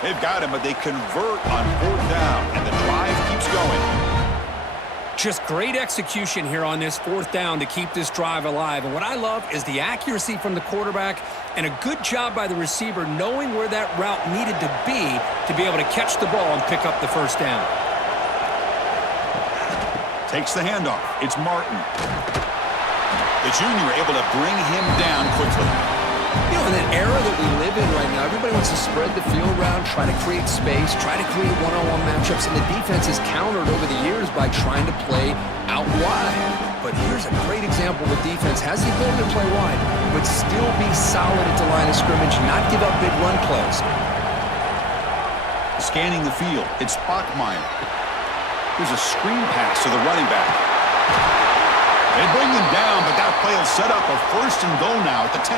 They've got him, but they convert on 4th down, and the drive keeps going. Just great execution here on this 4th down to keep this drive alive. And what I love is the accuracy from the quarterback and a good job by the receiver knowing where that route needed to be able to catch the ball and pick up the 1st down. Takes the handoff. It's Martin. The junior able to bring him down quickly. You know, in that era that we live in right now, everybody wants to spread the field around, try to create space, try to create one-on-one matchups, and the defense has countered over the years by trying to play out wide. But here's a great example of a defense has the ability to play wide, but still be solid at the line of scrimmage, not give up big run plays. Scanning the field, it's Bachmeier. There's a screen pass to the running back. They bring him down, but that play will set up a 1st and goal now at the 10.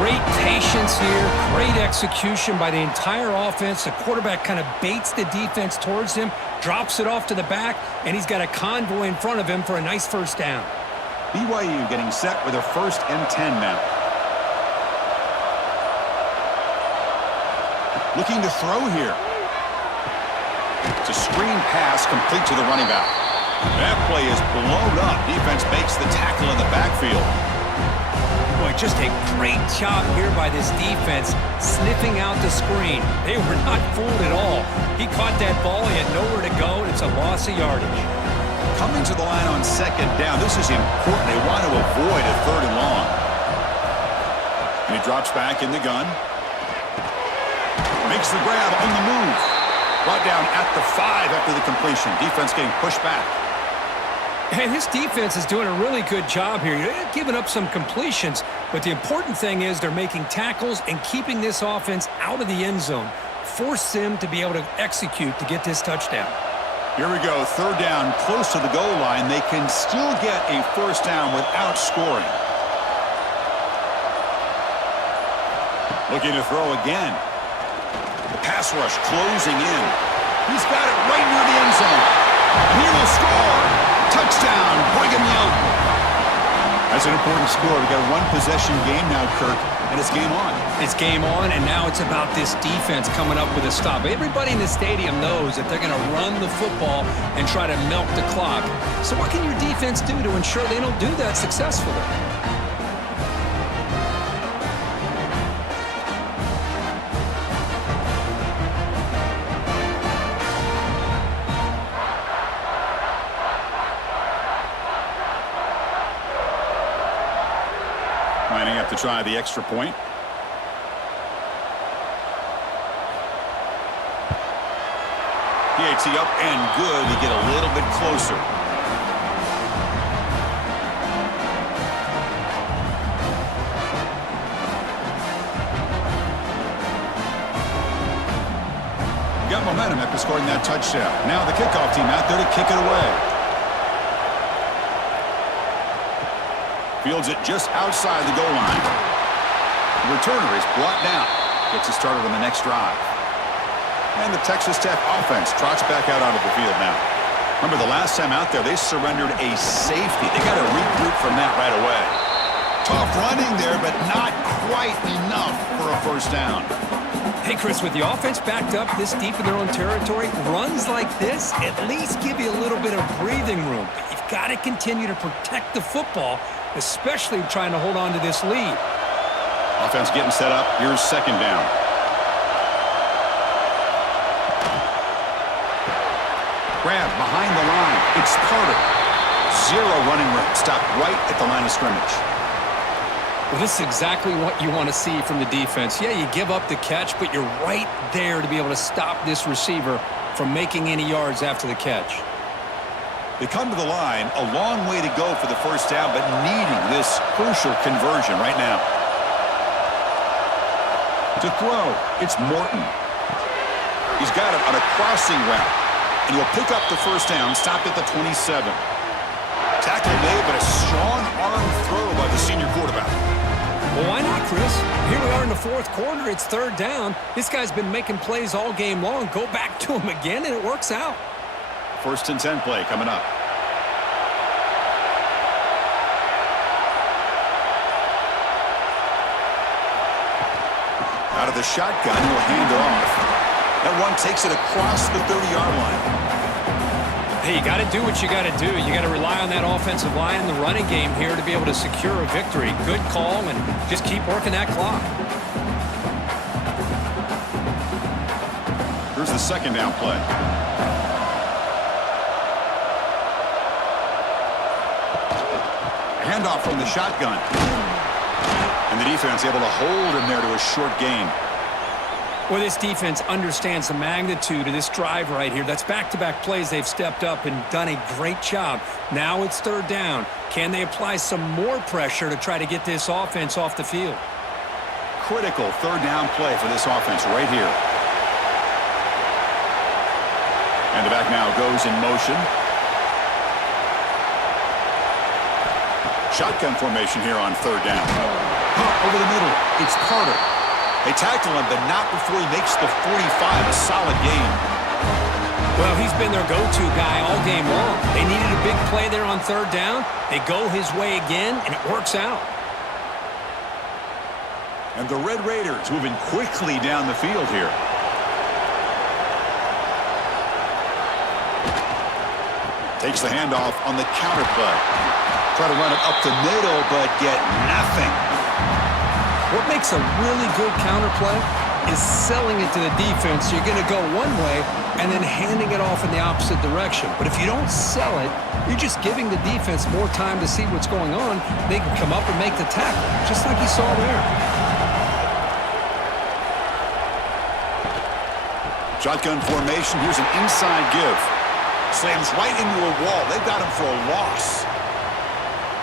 Great patience here, great execution by the entire offense. The quarterback kind of baits the defense towards him, drops it off to the back, and he's got a convoy in front of him for a nice 1st down. BYU getting set with a 1st and 10 now. Looking to throw here. It's a screen pass complete to the running back. That play is blown up. Defense makes the tackle in the backfield. Boy, just a great job here by this defense, sniffing out the screen. They were not fooled at all. He caught that ball, he had nowhere to go, and it's a loss of yardage. Coming to the line on 2nd down, this is important. They want to avoid a 3rd and long. And he drops back in the gun. Makes the grab on the move. Brought down at the 5 after the completion. Defense getting pushed back. And his defense is doing a really good job here. They're giving up some completions, but the important thing is they're making tackles and keeping this offense out of the end zone. Force them to be able to execute to get this touchdown. Here we go, 3rd down, close to the goal line. They can still get a 1st down without scoring. Looking to throw again. The pass rush closing in. He's got it right near the end zone. And he will score. Touchdown, Brigham Young. That's an important score. We've got a 1-possession game now, Kirk, and it's game on. It's game on, and now it's about this defense coming up with a stop. Everybody in the stadium knows that they're going to run the football and try to milk the clock. So what can your defense do to ensure they don't do that successfully? Lining up to try the extra point. PAT up and good. We get a little bit closer. Got momentum after scoring that touchdown. Now the kickoff team out there to kick it away. Fields it just outside the goal line. The returner is brought down. Gets it started on the next drive. And the Texas Tech offense trots back out onto the field now. Remember, the last time out there, they surrendered a safety. They got to regroup from that right away. Tough running there, but not quite enough for a 1st down. Hey, Chris, with the offense backed up this deep in their own territory, runs like this at least give you a little bit of breathing room. But you've got to continue to protect the football especially trying to hold on to this lead. Offense getting set up. Here's second down. Grab behind the line. It's Carter. Zero running room. Stop right at the line of scrimmage. Well, this is exactly what you want to see from the defense. Yeah, you give up the catch, but you're right there to be able to stop this receiver from making any yards after the catch. They come to the line, a long way to go for the first down, but needing this crucial conversion right now. To throw, it's Morton. He's got it on a crossing route, and he'll pick up the first down, stopped at the 27. Tackle made, but a strong arm throw by the senior quarterback. Well, why not, Chris? Here we are in the fourth quarter. It's third down. This guy's been making plays all game long. Go back to him again, and it works out. First and 10 play coming up. Out of the shotgun, he'll hand it off. That one takes it across the 30-yard line. Hey, you got to do what you got to do. You got to rely on that offensive line in the running game here to be able to secure a victory. Good call, and just keep working that clock. Here's the second down play. Handoff from the shotgun. And the defense able to hold him there to a short gain. Well, this defense understands the magnitude of this drive right here. That's back-to-back plays. They've stepped up and done a great job. Now it's third down. Can they apply some more pressure to try to get this offense off the field? Critical third down play for this offense right here. And the back now goes in motion. Shotgun formation here on third down. Over the middle. It's Carter. They tackle him, but not before he makes the 45. A solid game. Well, he's been their go-to guy all game long. They needed a big play there on third down. They go his way again, and it works out. And the Red Raiders moving quickly down the field here. Takes the handoff on the counter play. Try to run it up the middle, but get nothing. What makes a really good counter play is selling it to the defense. You're going to go one way and then handing it off in the opposite direction. But if you don't sell it, you're just giving the defense more time to see what's going on. They can come up and make the tackle, just like you saw there. Shotgun formation. Here's an inside give. Slams right into a wall. They've got him for a loss.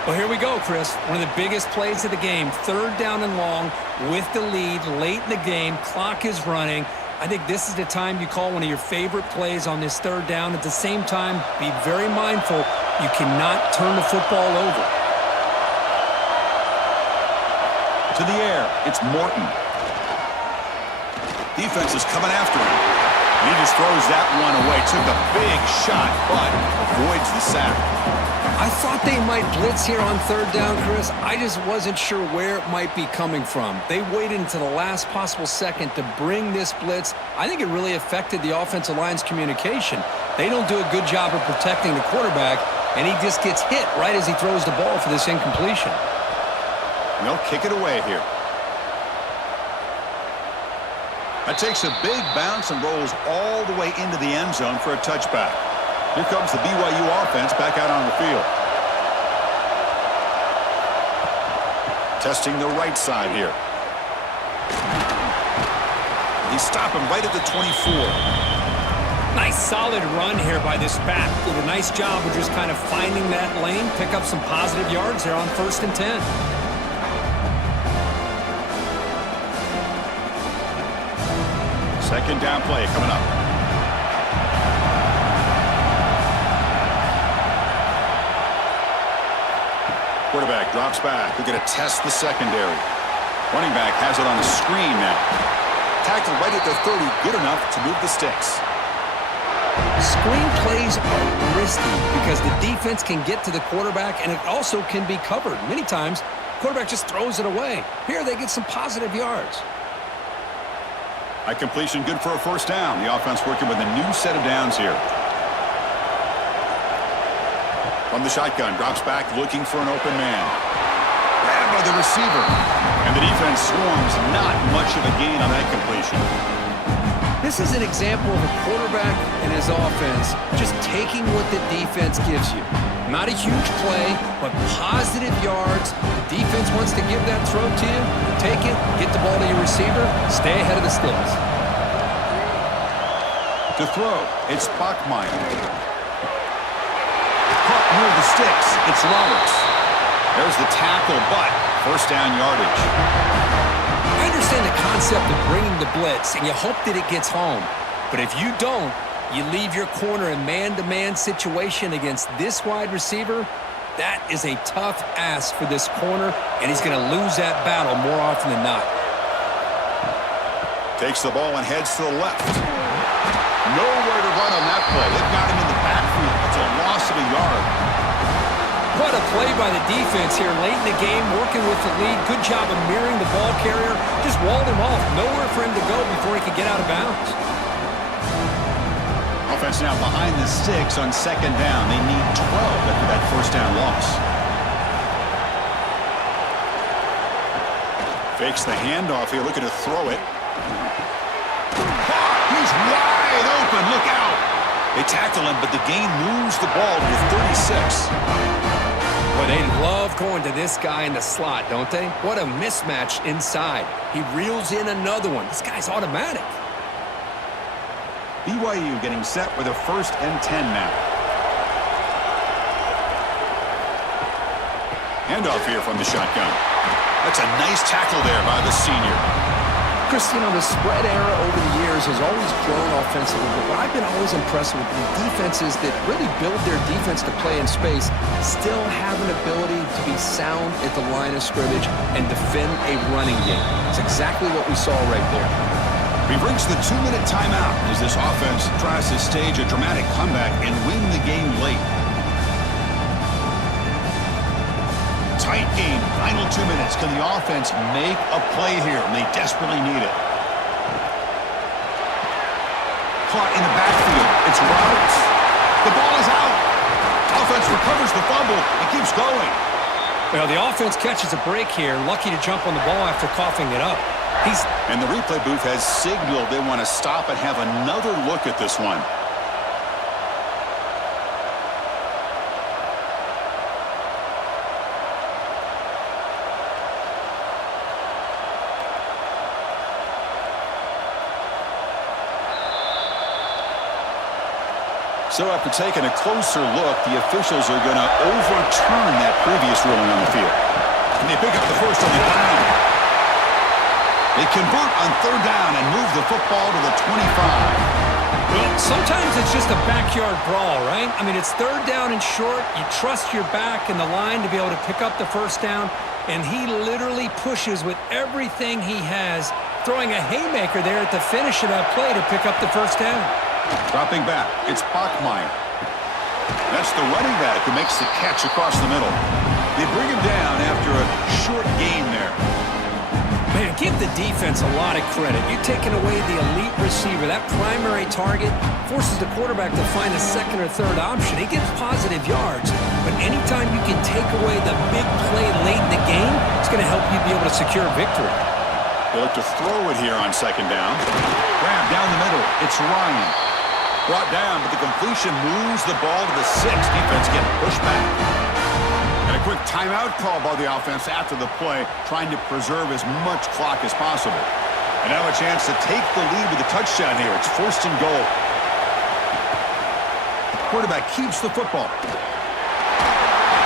Well, here we go, Chris. One of the biggest plays of the game. Third down and long with the lead late in the game. Clock is running. I think this is the time you call one of your favorite plays on this third down. At the same time, be very mindful. You cannot turn the football over. To the air. It's Morton. Defense is coming after him. He just throws that one away. Took a big shot, but avoids the sack. I thought they might blitz here on third down, Chris. I just wasn't sure where it might be coming from. They waited until the last possible second to bring this blitz. I think it really affected the offensive line's communication. They don't do a good job of protecting the quarterback, and he just gets hit right as he throws the ball for this incompletion. And they'll kick it away here. That takes a big bounce and rolls all the way into the end zone for a touchback. Here comes the BYU offense back out on the field. Testing the right side here. He stopped him right at the 24. Nice solid run here by this back. Did a nice job of just kind of finding that lane, pick up some positive yards there on 1st and 10. Second down play coming up. Quarterback drops back. We're going to test the secondary. Running back has it on the screen now. Tackled right at the 30. Good enough to move the sticks. Screen plays are risky because the defense can get to the quarterback, and it also can be covered. Many times, the quarterback just throws it away. Here, they get some positive yards. High completion, good for a first down. The offense working with a new set of downs here. From the shotgun, drops back looking for an open man. Grabbed by the receiver. And the defense swarms. Not much of a gain on that completion. This is an example of a quarterback and his offense just taking what the defense gives you. Not a huge play, but positive yards. The defense wants to give that throw to you. Take it, get the ball to your receiver, stay ahead of the sticks. To throw, it's Bachmeier. Caught near the sticks, it's Roberts. There's the tackle, but first down yardage. I understand the concept of bringing the blitz, and you hope that it gets home. But if you don't, you leave your corner in man-to-man situation against this wide receiver. That is a tough ask for this corner, and he's going to lose that battle more often than not. Takes the ball and heads to the left. Nowhere to run on that play. They've got him in the backfield. It's a loss of a yard. What a play by the defense here late in the game, working with the lead. Good job of mirroring the ball carrier. Just walled him off. Nowhere for him to go before he could get out of bounds. Offense now behind the sticks on second down. They need 12 after that first down loss. Fakes the handoff here, looking to throw it. He's wide open. Look out. They tackle him, but the gain moves the ball to 36. Boy, they love going to this guy in the slot, don't they? What a mismatch inside. He reels in another one. This guy's automatic. BYU getting set with a 1st and 10 now. Handoff here from the shotgun. That's a nice tackle there by the senior. Chris, you know, the spread era over the years has always grown offensively, but what I've been always impressed with the defenses that really build their defense to play in space still have an ability to be sound at the line of scrimmage and defend a running game. It's exactly what we saw right there. We've reached the 2-minute timeout as this offense tries to stage a dramatic comeback and win the game late. Tight game, final 2 minutes. Can the offense make a play here? And they desperately need it. Caught in the backfield. It's Roberts. The ball is out. Offense recovers the fumble and keeps going. Well, the offense catches a break here. Lucky to jump on the ball after coughing it up. And the replay booth has signaled they want to stop and have another look at this one. So after taking a closer look, the officials are going to overturn that previous ruling on the field. And they pick up the first on the ground. They convert on 3rd down and move the football to the 25. Well, sometimes it's just a backyard brawl, right? I mean, it's 3rd down and short. You trust your back and the line to be able to pick up the first down. And he literally pushes with everything he has, throwing a haymaker there at the finish of that play to pick up the first down. Dropping back, it's Bachmeier. That's the running back who makes the catch across the middle. They bring him down after a short gain there. Man, give the defense a lot of credit. You're taking away the elite receiver. That primary target forces the quarterback to find a 2nd or 3rd option. He gets positive yards, but anytime you can take away the big play late in the game, it's going to help you be able to secure victory. They look to throw it here on 2nd down. Grab down the middle. It's Ryan. Brought down, but the completion moves the ball to the 6. Defense getting pushed back. And a quick timeout call by the offense after the play, trying to preserve as much clock as possible. And now a chance to take the lead with a touchdown here. It's 1st and goal. The quarterback keeps the football.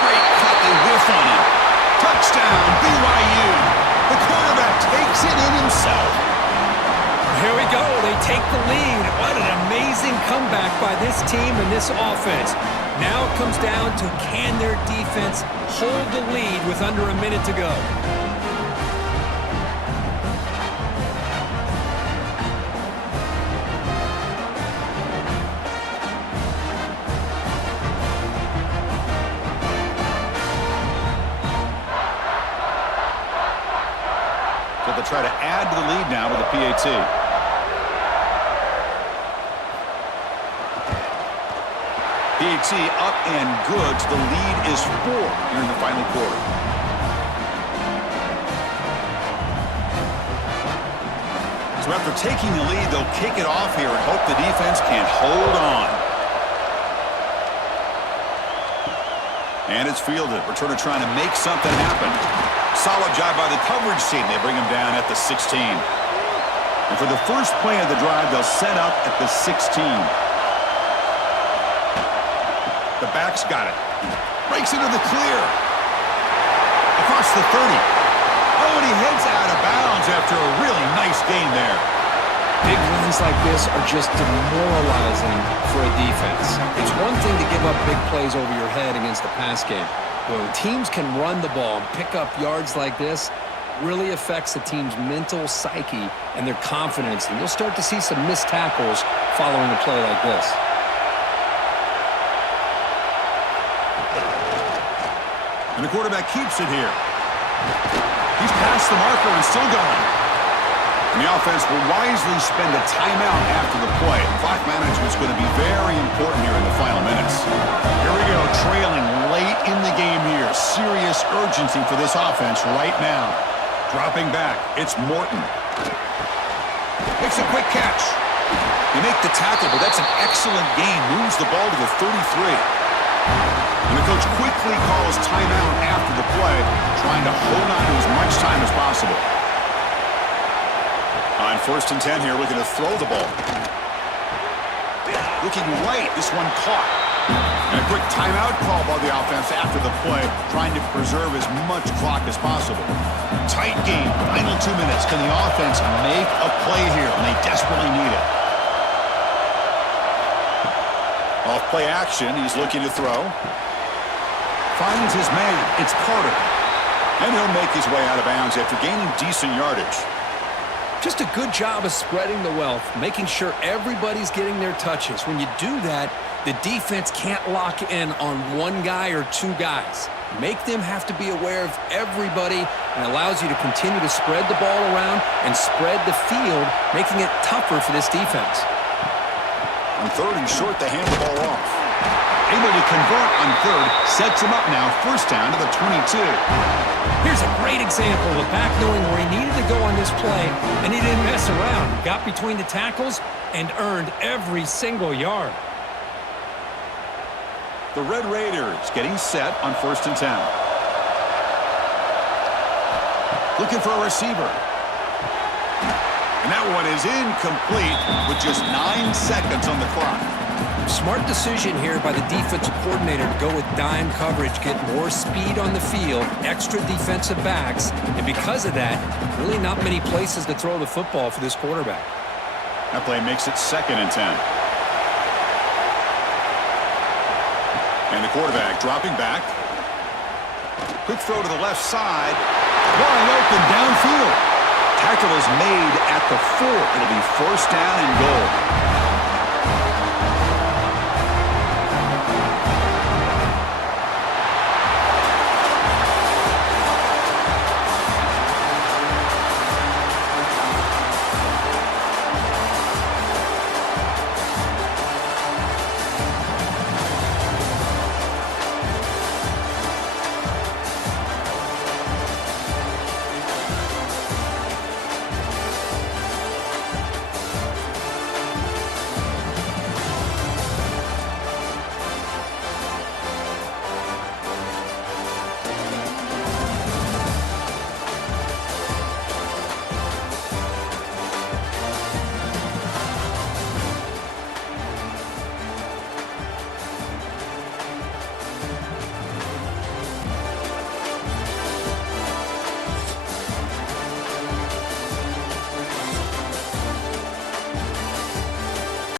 Great cut, they whiff on him. Touchdown, BYU. The quarterback takes it in himself. Here we go. They take the lead. What an amazing comeback by this team and this offense. Now it comes down to can their defense hold the lead with under a minute to go. So they'll try to add to the lead now with a PAT. PAT up and good. The lead is 4 here in the final quarter. So after taking the lead, they'll kick it off here and hope the defense can hold on. And it's fielded. Returner trying to make something happen. Solid job by the coverage team. They bring him down at the 16. And for the first play of the drive, they'll set up at the 16. The back's got it. Breaks into the clear. Across the 30. Oh, and he heads out of bounds after a really nice gain there. Big runs like this are just demoralizing for a defense. It's one thing to give up big plays over your head against the pass game. But when teams can run the ball and pick up yards like this, really affects the team's mental psyche and their confidence. And you'll start to see some missed tackles following a play like this. And the quarterback keeps it here. He's past the marker and still going. And the offense will wisely spend a timeout after the play. Clock management's going to be very important here in the final minutes. Here we go, trailing late in the game here. Serious urgency for this offense right now. Dropping back, it's Morton. Makes a quick catch. They make the tackle, but that's an excellent gain. Moves the ball to the 33. And the coach quickly calls timeout after the play, trying to hold on to as much time as possible. On 1st and 10 here, looking to throw the ball. Looking right, this one caught. And a quick timeout call by the offense after the play, trying to preserve as much clock as possible. Tight game, final 2 minutes. Can the offense make a play here? And they desperately need it. Off play action, he's looking to throw. Finds his man, it's Carter. And he'll make his way out of bounds after gaining decent yardage. Just a good job of spreading the wealth, making sure everybody's getting their touches. When you do that, the defense can't lock in on one guy or two guys. Make them have to be aware of everybody, and allows you to continue to spread the ball around and spread the field, making it tougher for this defense. On 3rd and short, they hand the ball off. Able to convert on 3rd, sets him up now, 1st down to the 22. Here's a great example of a back knowing where he needed to go on this play, and he didn't mess around. Got between the tackles and earned every single yard. The Red Raiders getting set on 1st and 10. Looking for a receiver. And that one is incomplete with just 9 seconds on the clock. Smart decision here by the defensive coordinator to go with dime coverage, get more speed on the field, extra defensive backs, and because of that, really not many places to throw the football for this quarterback. That play makes it 2nd and 10. And the quarterback dropping back. Quick throw to the left side. Wide open downfield. Tackle is made at the 4. It'll be 1st down and goal.